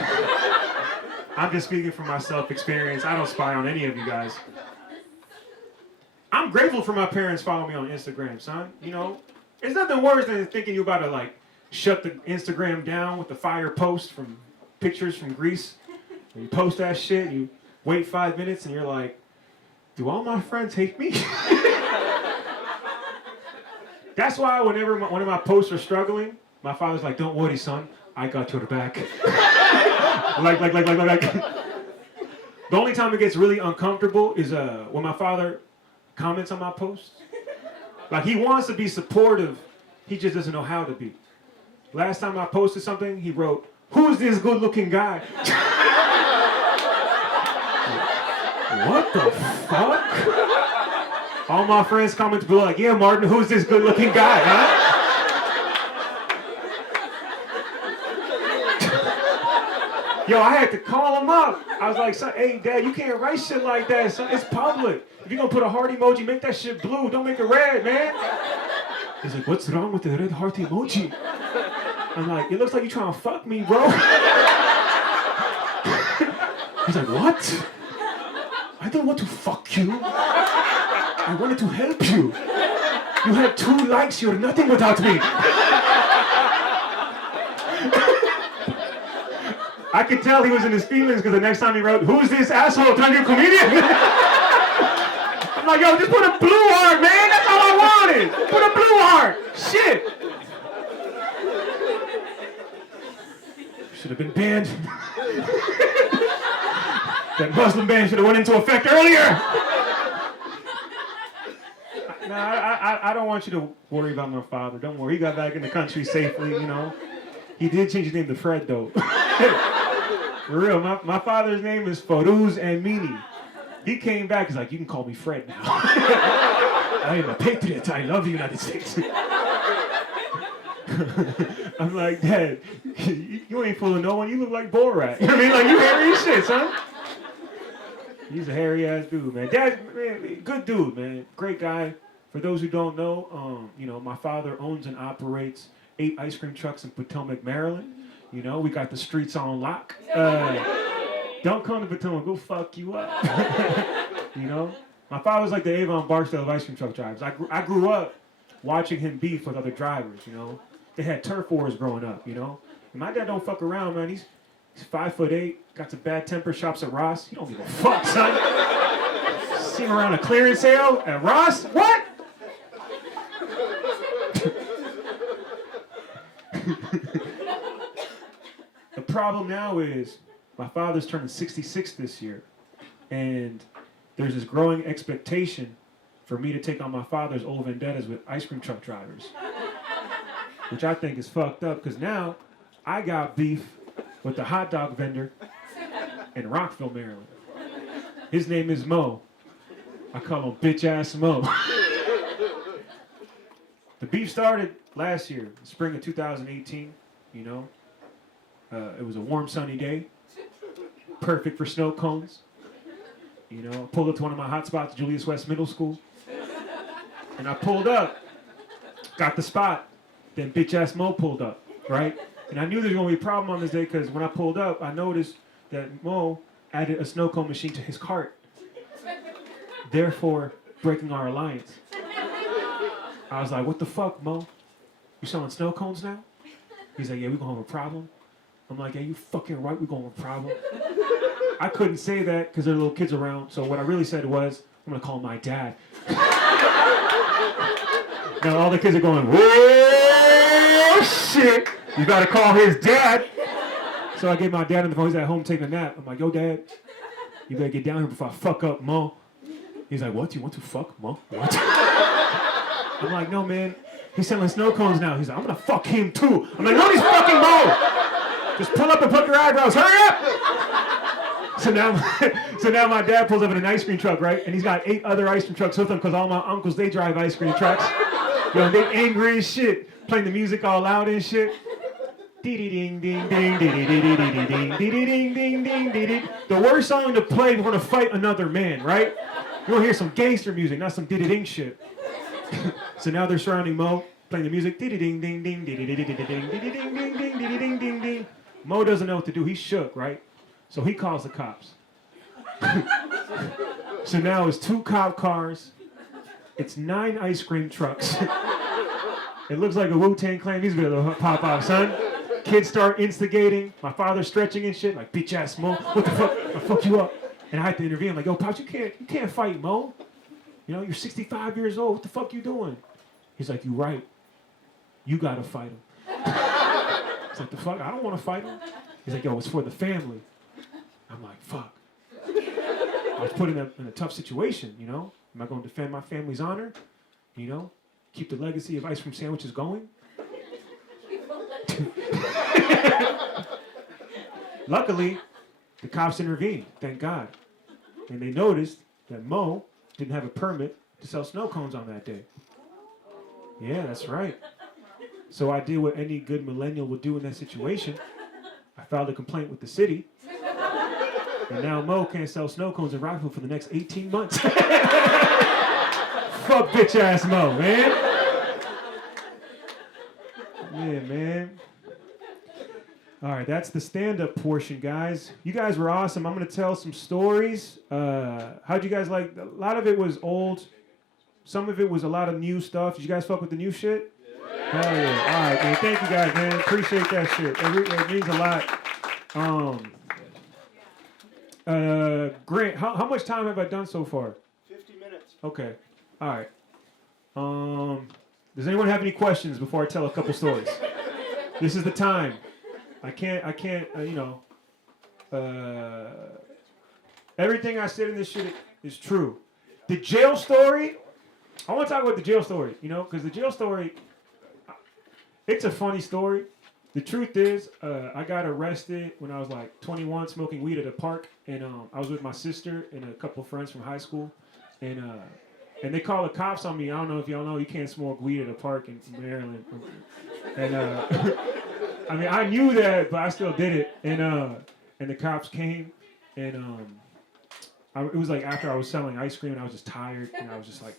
I'm just speaking from my self-experience. I don't spy on any of you guys. I'm grateful for my parents following me on Instagram, son. There's nothing worse than thinking you're about to, like, shut the Instagram down with the fire post from pictures from Greece. And you post that shit, you wait 5 minutes, and you're like, do all my friends hate me? That's why whenever one of my posts are struggling, my father's like, don't worry, son, I got your back. like. The only time it gets really uncomfortable is when my father comments on my posts. Like, he wants to be supportive, he just doesn't know how to be. Last time I posted something, he wrote, who's this good-looking guy? What the fuck? All my friends commented below like, yeah, Martin, who's this good-looking guy, huh? Yo, I had to call him up. I was like, son, hey, Dad, you can't write shit like that, son. It's public. If you're gonna put a heart emoji, make that shit blue. Don't make it red, man. He's like, what's wrong with the red heart emoji? I'm like, it looks like you trying to fuck me, bro. He's like, what? I don't want to fuck you. I wanted to help you. You had 2 likes, you're nothing without me. I could tell he was in his feelings because the next time he wrote, who's this asshole trying to be a comedian? I'm like, yo, just put a blue heart, man. That's all I wanted. Put a blue heart. Shit. Should have been banned. That Muslim ban should have went into effect earlier. No, I don't want you to worry about my father. Don't worry. He got back in the country safely, you know. He did change his name to Fred, though. For real, my father's name is Farouz Amini. He came back, he's like, you can call me Fred now. I am a patriot. I love the United States. I'm like, Dad, you ain't fooling no one. You look like Borat. You know what I mean? Like, you hairy as shit, son. He's a hairy ass dude, man. Dad, man, good dude, man. Great guy. For those who don't know, you know, my father owns and operates 8 ice cream trucks in Potomac, Maryland. You know, we got the streets on lock. Don't come to Potomac, go fuck you up. You know? My father's like the Avon Barksdale of ice cream truck drivers. I grew up watching him beef with other drivers, you know? They had turf wars growing up, you know? And my dad don't fuck around, man. He's 5'8", got some bad temper, shops at Ross. He don't give a fuck, son. See him around a clearance sale at Ross? What? The problem now is my father's turning 66 this year, and there's this growing expectation for me to take on my father's old vendettas with ice cream truck drivers, which I think is fucked up because now I got beef with the hot dog vendor in Rockville, Maryland. His name is Mo. I call him bitch ass Mo. The beef started last year, spring of 2018, you know. It was a warm, sunny day. Perfect for snow cones. You know, I pulled up to one of my hot spots, Julius West Middle School. And I pulled up, got the spot. Then bitch ass Mo pulled up, right? And I knew there was going to be a problem on this day because when I pulled up, I noticed that Mo added a snow cone machine to his cart, therefore breaking our alliance. I was like, what the fuck, Mo? You selling snow cones now? He's like, yeah, we're going to have a problem. I'm like, yeah, you fucking right, we're going to have a problem. I couldn't say that because there are little kids around, so what I really said was, I'm going to call my dad. Now all the kids are going, whoa, shit, you got to call his dad. So I gave my dad on the phone, he's at home taking a nap. I'm like, yo, Dad, you better get down here before I fuck up Mo. He's like, what, you want to fuck Mo? What? I'm like, no, man, he's selling snow cones now. He's like, I'm going to fuck him too. I'm like, no, he's fucking Mo. Just pull up and pluck your eyebrows. Hurry up! So now my dad pulls up in an ice cream truck, right? And he's got 8 other ice cream trucks with him because all my uncles, they drive ice cream trucks. Yo, they angry as shit. Playing the music all loud and shit. Ding ding ding ding ding ding ding ding ding ding ding. The worst song to play before to fight another man, right? You want to hear some gangster music, not some ding shit. So now they're surrounding Mo, playing the music. Ding ding ding ding ding ding ding ding ding ding ding. Mo doesn't know what to do. He's shook, right? So he calls the cops. So now it's 2 cop cars. It's 9 ice cream trucks. It looks like a Wu-Tang Clan music video to pop off, son. Kids start instigating. My father's stretching and shit, like bitch ass Mo. What the fuck? I'll fuck you up. And I had to intervene. I'm like, yo, Pops, you can't fight Mo. You know, you're 65 years old. What the fuck you doing? He's like, you right. You gotta fight him. It's like, the fuck? I don't want to fight him. He's like, yo, it's for the family. I'm like, fuck. I was put in a tough situation, you know? Am I going to defend my family's honor? You know? Keep the legacy of ice cream sandwiches going? Luckily, the cops intervened, thank God. And they noticed that Mo didn't have a permit to sell snow cones on that day. Yeah, that's right. So I did what any good millennial would do in that situation. I filed a complaint with the city. And now Mo can't sell snow cones in Rockville for the next 18 months. Fuck bitch ass Mo, man. Yeah, man. All right, that's the stand-up portion, guys. You guys were awesome. I'm going to tell some stories. How'd you guys like? A lot of it was old. Some of it was a lot of new stuff. Did you guys fuck with the new shit? Yeah. Hell yeah. All right, man. Thank you guys, man. Appreciate that shit. It means a lot. Grant, how much time have I done so far? 50 minutes. Okay. All right. Does anyone have any questions before I tell a couple stories? This is the time. I can't, everything I said in this shit is true. The jail story, I want to talk about the jail story, because the jail story, it's a funny story. The truth is, I got arrested when I was like 21 smoking weed at a park, and I was with my sister and a couple of friends from high school, and they called the cops on me. I don't know if y'all know, you can't smoke weed at a park in Maryland. And I mean, I knew that, but I still did it. And the cops came, and it was like after I was selling ice cream, and I was just tired, and I was like,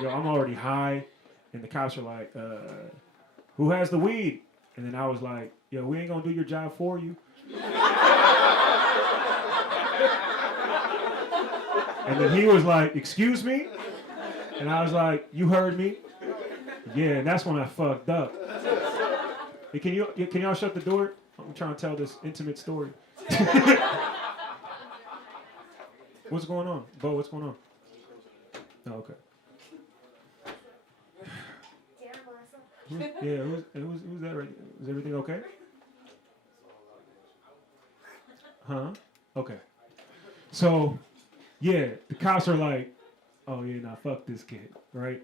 yo, I'm already high. And the cops were like, who has the weed? And then I was like, yo, we ain't gonna do your job for you. And then he was like, excuse me? And I was like, you heard me? Yeah, and that's when I fucked up. Hey, can y'all shut the door? I'm trying to tell this intimate story. What's going on? Bo, what's going on? Oh, okay. Who's that right? Is everything okay? Huh? Okay. So, yeah, the cops are like, oh yeah, nah, fuck this kid, right?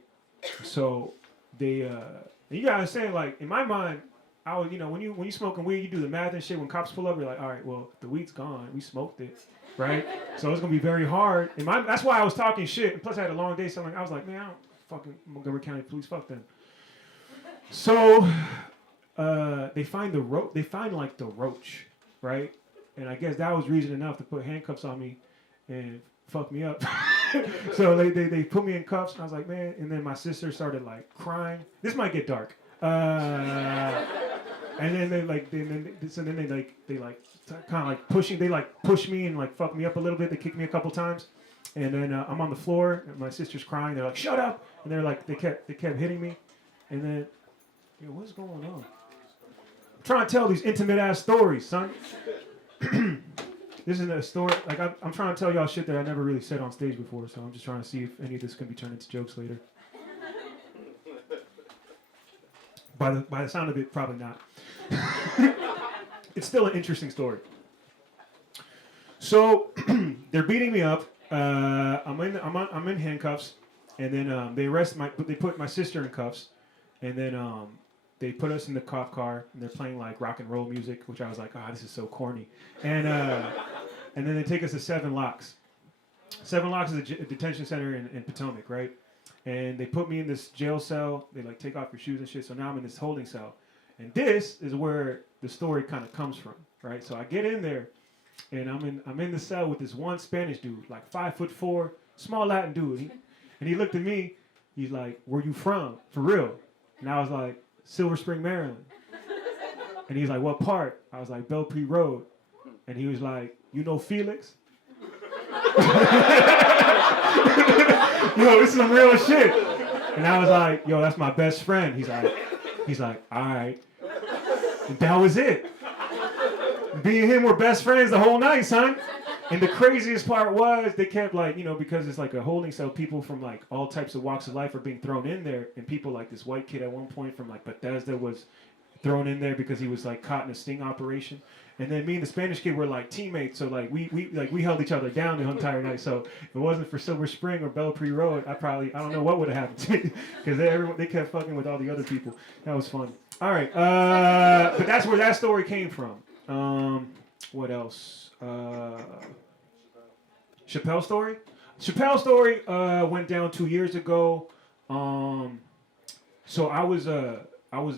So they you gotta say, like, in my mind, I was, when you smoking weed, you do the math and shit. When cops pull up, you're like, all right, well, the weed's gone. We smoked it, right? So it's gonna be very hard. That's why I was talking shit. And plus, I had a long day, so I was like, man, I don't fucking Montgomery County Police, fuck them. So they find the roach, right? And I guess that was reason enough to put handcuffs on me and fuck me up. So they put me in cuffs, and I was like, man. And then my sister started like crying. This might get dark. And then they push me and like fuck me up a little bit. They kicked me a couple times, and then I'm on the floor, and my sister's crying. They're like, shut up! And they're like, they kept hitting me, and then, what's going on? I'm trying to tell these intimate ass stories, son. This is a story, like I'm trying to tell y'all shit that I never really said on stage before, so I'm just trying to see if any of this can be turned into jokes later. By the sound of it, probably not. It's still an interesting story. So they're beating me up. I'm in handcuffs, and then they put my sister in cuffs, and then they put us in the cop car, and they're playing like rock and roll music, which I was like, this is so corny. And then they take us to Seven Locks. Seven Locks is a detention center in Potomac, right? And they put me in this jail cell. They like take off your shoes and shit. So now I'm in this holding cell. And this is where the story kind of comes from, right? So I get in there, and I'm in the cell with this one Spanish dude, like 5'4", small Latin dude. And he looked at me. He's like, "Where you from? For real?" And I was like, "Silver Spring, Maryland." And he's like, "What part?" I was like, "Belle Pre Road." And he was like, "You know Felix?" Yo, this is some real shit. And I was like, yo, that's my best friend. He's like, all right. And that was it. Me and him were best friends the whole night, son. And the craziest part was they kept like, because it's like a holding cell, people from like all types of walks of life are being thrown in there. And people like this white kid at one point from like Bethesda was thrown in there because he was like caught in a sting operation. And then me and the Spanish kid were like teammates, so like we held each other down the entire night. So if it wasn't for Silver Spring or Belle Pre Road, I don't know what would have happened to me, because they kept fucking with all the other people. That was fun. All right, but that's where that story came from. What else? Chappelle story. Chappelle story went down 2 years ago. So I was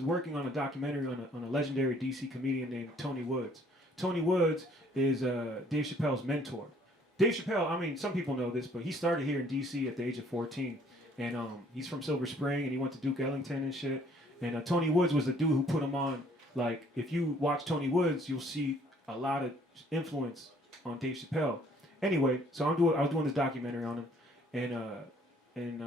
working on a documentary on a legendary DC comedian named Tony Woods. Tony Woods is Dave Chappelle's mentor. Dave Chappelle, some people know this, but he started here in DC at the age of 14. And he's from Silver Spring, and he went to Duke Ellington and shit. And Tony Woods was the dude who put him on Like, if you watch Tony Woods, you'll see a lot of influence on Dave Chappelle. Anyway, so I was doing this documentary on him, and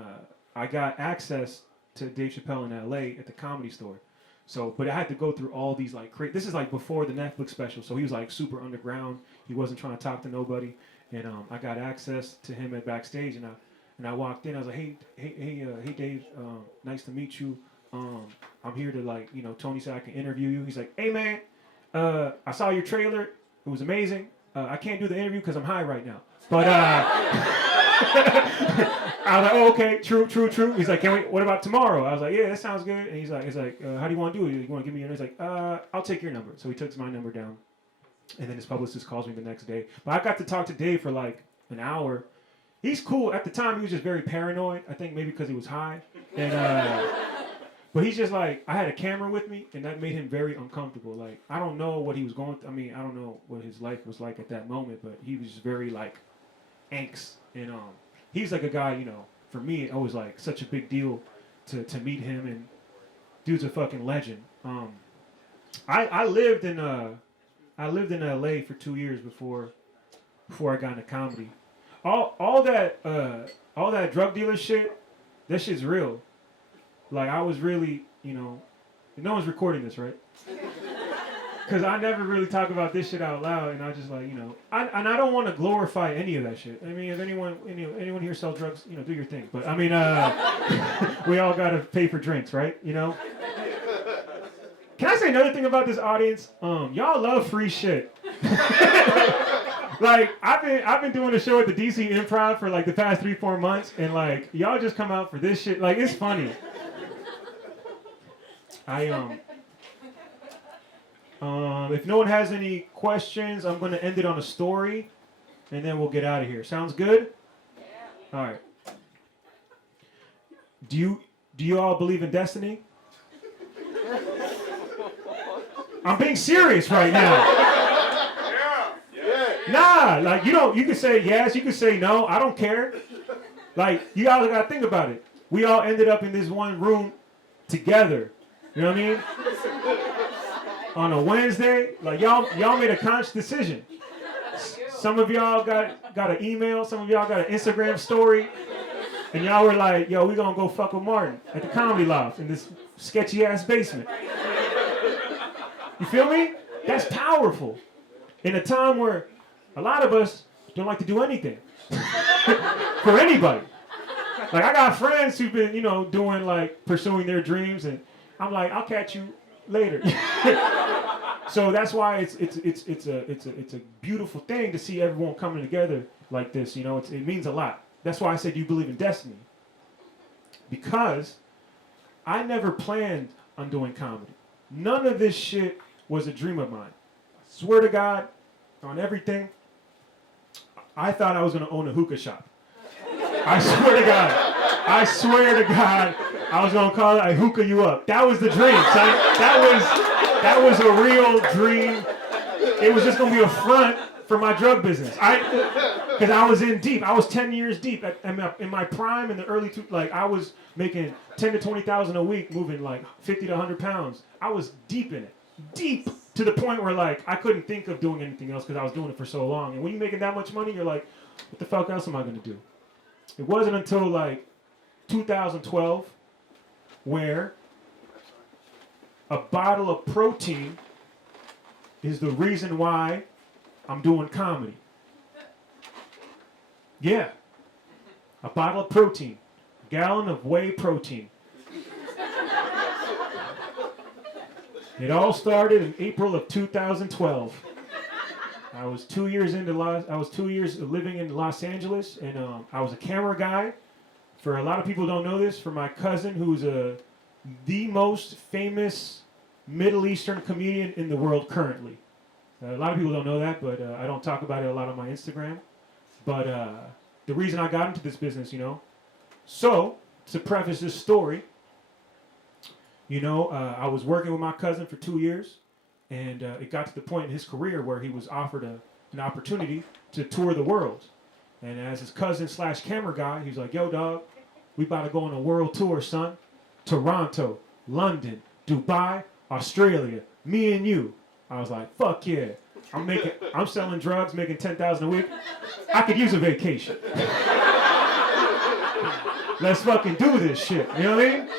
I got access to Dave Chappelle in L.A. at the Comedy Store. So, but I had to go through all these like this is like before the Netflix special, so he was like super underground. He wasn't trying to talk to nobody, and I got access to him at backstage, and I walked in. I was like, hey, Dave, nice to meet you. I'm here to like, Tony said I can interview you. He's like, hey man, I saw your trailer. It was amazing. I can't do the interview because I'm high right now. But I was like, oh, okay, true. He's like, what about tomorrow? I was like, yeah, that sounds good. And he's like, how do you want to do it? You want to give me your number? He's like, I'll take your number. So he took my number down. And then his publicist calls me the next day. But I got to talk to Dave for like an hour. He's cool. At the time, he was just very paranoid. I think maybe because he was high. And but he's just like, I had a camera with me, and that made him very uncomfortable. Like, I don't know what he was going through. I mean, I don't know what his life was like at that moment, but he was just very like angst. And he's like a guy, for me, it was like such a big deal to meet him, and dude's a fucking legend. I lived in LA for 2 years before I got into comedy. All that drug dealer shit, that shit's real. Like, I was really, no one's recording this, right? Because I never really talk about this shit out loud, and I just like, I don't want to glorify any of that shit. I mean, if anyone here sells drugs, do your thing. But I mean, we all gotta pay for drinks, right? Can I say another thing about this audience? Y'all love free shit. Like, I've been doing a show at the DC Improv for like the past 3-4 months, and like, y'all just come out for this shit. Like, it's funny. If no one has any questions, I'm going to end it on a story, and then we'll get out of here. Sounds good? Yeah. All right. Do you all believe in destiny? I'm being serious right now. Nah, like, you can say yes, you can say no. I don't care. Like, you guys got to think about it. We all ended up in this one room together. You know what I mean? On a Wednesday, like y'all made a conscious decision. Some of y'all got an email, some of y'all got an Instagram story, and y'all were like, yo, we gonna go fuck with Martin at the Comedy Loft in this sketchy ass basement. You feel me? That's powerful. In a time where a lot of us don't like to do anything for anybody. Like, I got friends who've been, doing like pursuing their dreams, and I'm like, I'll catch you later. So that's why it's a beautiful thing to see everyone coming together like this. It means a lot. That's why I said, do you believe in destiny? Because I never planned on doing comedy. None of this shit was a dream of mine. I swear to God, on everything, I thought I was gonna own a hookah shop. I swear to God, I was gonna call it I hookah you up. That was the dream, son. That was a real dream. It was just gonna be a front for my drug business. Because I was in deep. I was 10 years deep in my prime in the early I was making 10 to 20,000 a week, moving like 50 to 100 pounds. I was deep in it, deep to the point where like I couldn't think of doing anything else because I was doing it for so long. And when you're making that much money, you're like, what the fuck else am I gonna do? It wasn't until like 2012 where a bottle of protein is the reason why I'm doing comedy. Yeah. A bottle of protein. A gallon of whey protein. It all started in April of 2012. I was 2 years living in Los Angeles, and I was a camera guy. For a lot of people who don't know this, for my cousin, who's the most famous Middle Eastern comedian in the world currently. A lot of people don't know that, but I don't talk about it a lot on my Instagram. But the reason I got into this business, So, to preface this story, I was working with my cousin for 2 years, and it got to the point in his career where he was offered an opportunity to tour the world. And as his cousin / camera guy, he was like, yo, dog, we about to go on a world tour, son. Toronto, London, Dubai, Australia, me and you. I was like, fuck yeah. I'm selling drugs, making $10,000 a week. I could use a vacation. Let's fucking do this shit. You know what I mean?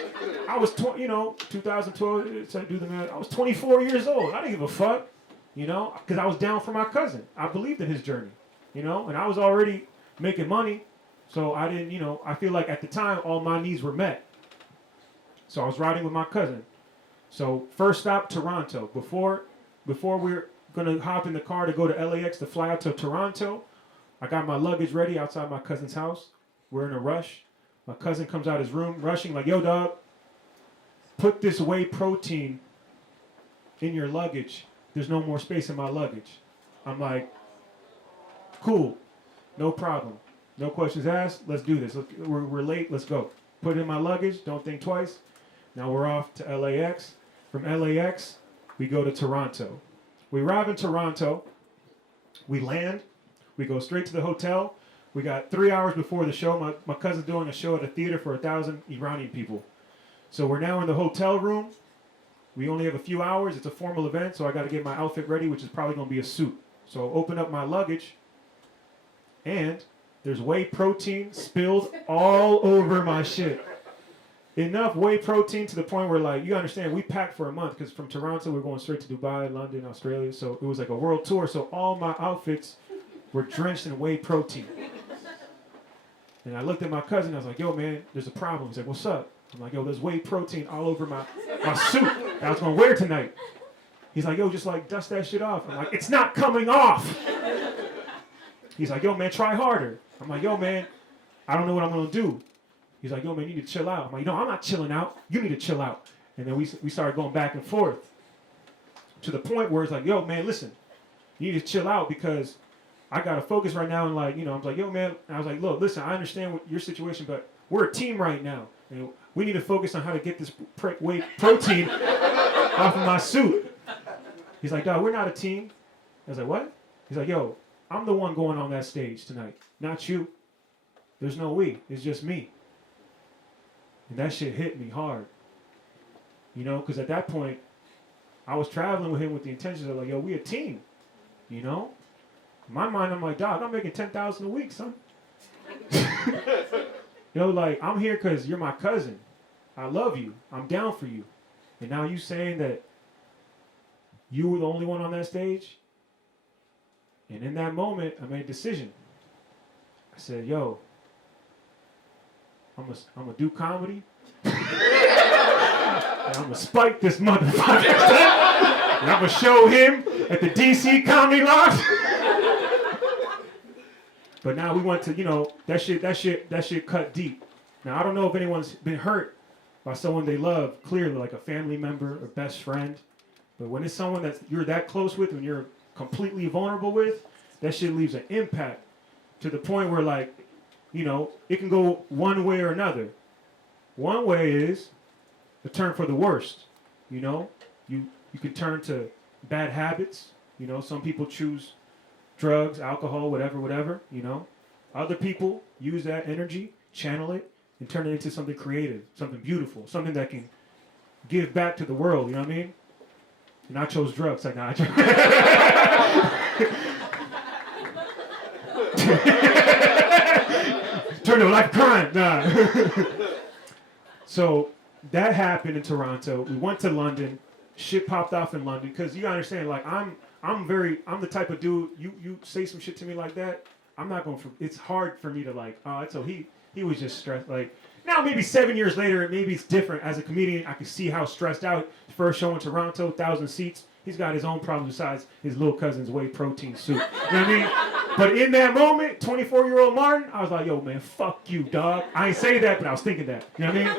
I was 2012, so I do the math. I was 24 years old. I didn't give a fuck, because I was down for my cousin. I believed in his journey, and I was already making money. So I didn't, I feel like at the time, all my needs were met. So I was riding with my cousin. So first stop, Toronto. Before we're going to hop in the car to go to LAX to fly out to Toronto, I got my luggage ready outside my cousin's house. We're in a rush. My cousin comes out his room rushing like, yo, dog, put this whey protein in your luggage. There's no more space in my luggage. I'm like, cool, no problem. No questions asked. Let's do this. We're late. Let's go. Put it in my luggage. Don't think twice. Now we're off to LAX. From LAX, we go to Toronto. We arrive in Toronto. We land. We go straight to the hotel. We got 3 hours before the show. My cousin's doing a show at a theater for 1,000 Iranian people. So we're now in the hotel room. We only have a few hours. It's a formal event, so I got to get my outfit ready, which is probably going to be a suit. So open up my luggage, and there's whey protein spilled all over my shit. Enough whey protein to the point where, you understand, we packed for a month because from Toronto, we're going straight to Dubai, London, Australia. So it was like a world tour. So all my outfits were drenched in whey protein. And I looked at my cousin. I was like, yo, man, there's a problem. He's like, what's up? I'm like, yo, there's whey protein all over my suit that I was going to wear tonight. He's like, yo, just dust that shit off. I'm like, it's not coming off. He's like, yo, man, try harder. I'm like, yo, man, I don't know what I'm going to do. He's like, yo, man, you need to chill out. I'm like, no, I'm not chilling out. You need to chill out. And then we started going back and forth to the point where it's like, yo, man, listen, you need to chill out because I got to focus right now. And I'm like, yo, man. And I was like, look, listen, I understand what your situation, but we're a team right now. And we need to focus on how to get this whey protein off of my suit. He's like, dog, we're not a team. I was like, what? He's like, yo, I'm the one going on that stage tonight, not you. There's no we. It's just me. And that shit hit me hard. Because at that point, I was traveling with him with the intention of yo, we a team. In my mind, I'm like, dog, I'm making $10,000 a week, son. I'm here because you're my cousin. I love you. I'm down for you. And now you saying that you were the only one on that stage? And in that moment, I made a decision. I said, yo, I'm gonna do comedy. And I'm gonna spike this motherfucker. And I'm gonna show him at the DC Comedy Lounge. But now we went to, that shit cut deep. Now I don't know if anyone's been hurt by someone they love, clearly, like a family member or best friend. But when it's someone that you're that close with, when you're completely vulnerable with, that shit leaves an impact to the point where it can go one way or another. One way is a turn for the worst. You can turn to bad habits. Some people choose drugs, alcohol, whatever. Other people use that energy, channel it, and turn it into something creative, something beautiful, something that can give back to the world. You know what I mean? And I chose drugs. Nah, turn to life crime. Nah. So that happened in Toronto. We went to London. Shit popped off in London because you understand. I'm the type of dude. You say some shit to me like that, I'm not going. It's hard for me to so he was just stressed. Now maybe 7 years later, maybe it's different. As a comedian, I can see how stressed out. First show in Toronto, 1,000 seats. He's got his own problems besides his little cousin's whey protein soup. You know what I mean? But in that moment, 24-year-old Martin, I was like, yo, man, fuck you, dog. I ain't say that, but I was thinking that. You know what I mean?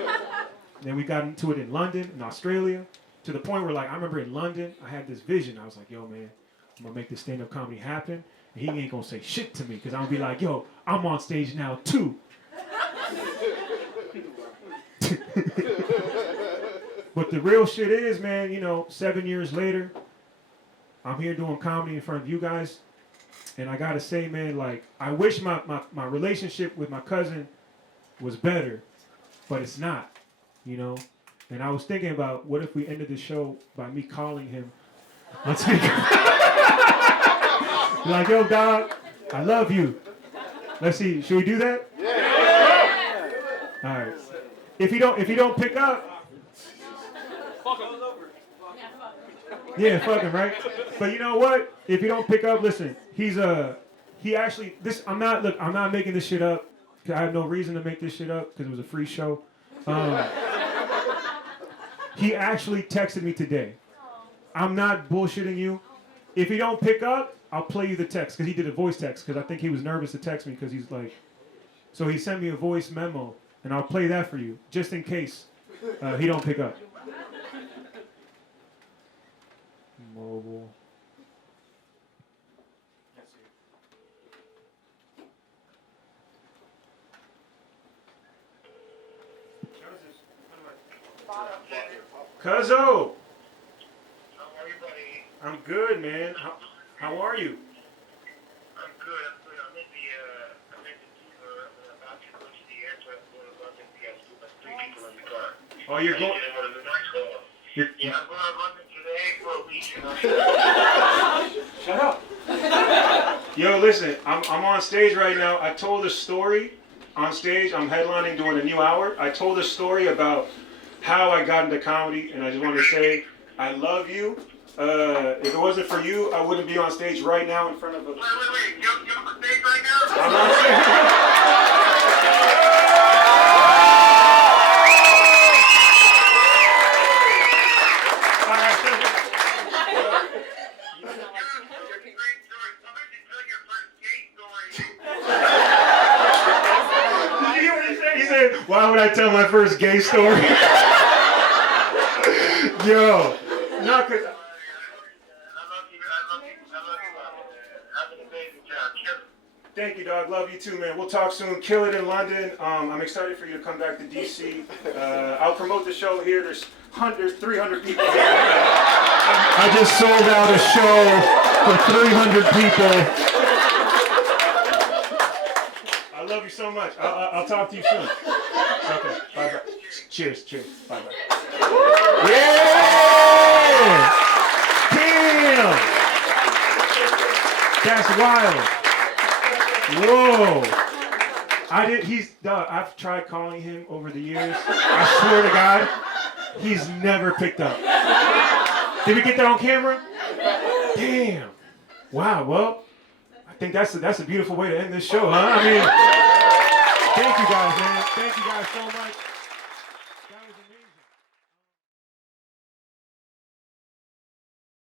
Then we got into it in London, in Australia, to the point where, I remember in London, I had this vision. I was like, yo, man, I'm going to make this stand-up comedy happen. And he ain't going to say shit to me because I'm going to be like, yo, I'm on stage now, too. But the real shit is, man, 7 years later, I'm here doing comedy in front of you guys. And I got to say, man, I wish my relationship with my cousin was better, but it's not, And I was thinking about what if we ended the show by me calling him on speaker. Like, yo, dog, I love you. Let's see, should we do that? Yeah. All right. If you don't pick up, yeah, fuck him, right? But you know what? If you don't pick up, listen, I'm not making this shit up. I have no reason to make this shit up because it was a free show. He actually texted me today. I'm not bullshitting you. If you don't pick up, I'll play you the text because he did a voice text because I think he was nervous to text me because he's like, so he sent me a voice memo and I'll play that for you just in case he don't pick up. Mobile. Cuzzo! How are you, buddy? I'm good, man. How are you? I'm good. I'm about to go to the airport. I'm going to London. We got 3 people in the car. Oh, you're going? Yeah, I'm going to London today for a week. Shut up. Yo, listen, I'm on stage right now. I told a story on stage. I'm headlining during a new hour. I told a story about how I got into comedy, and I just wanted to say I love you. If it wasn't for you, I wouldn't be on stage right now in front of a... Wait. You're on stage right now? I'm on stage. All right, Great story. Somebody should tell your first gay story. you hear what he said? He said, why would I tell my first gay story? Yo, no, cause I love you. Have an amazing job. thank you, dog. Love you too, man. We'll talk soon. Kill it in London. I'm excited for you to come back to DC. I'll promote the show here. There's 300 people here. I just sold out a show for 300 people. I love you so much. I'll talk to you soon. Okay, bye-bye. Cheers. Bye-bye. Yeah! Damn! That's wild. Whoa. I've tried calling him over the years. I swear to God, he's never picked up. Did we get that on camera? Damn. Wow, well, I think that's a beautiful way to end this show, huh? I mean, thank you guys, man. Thank you guys so much.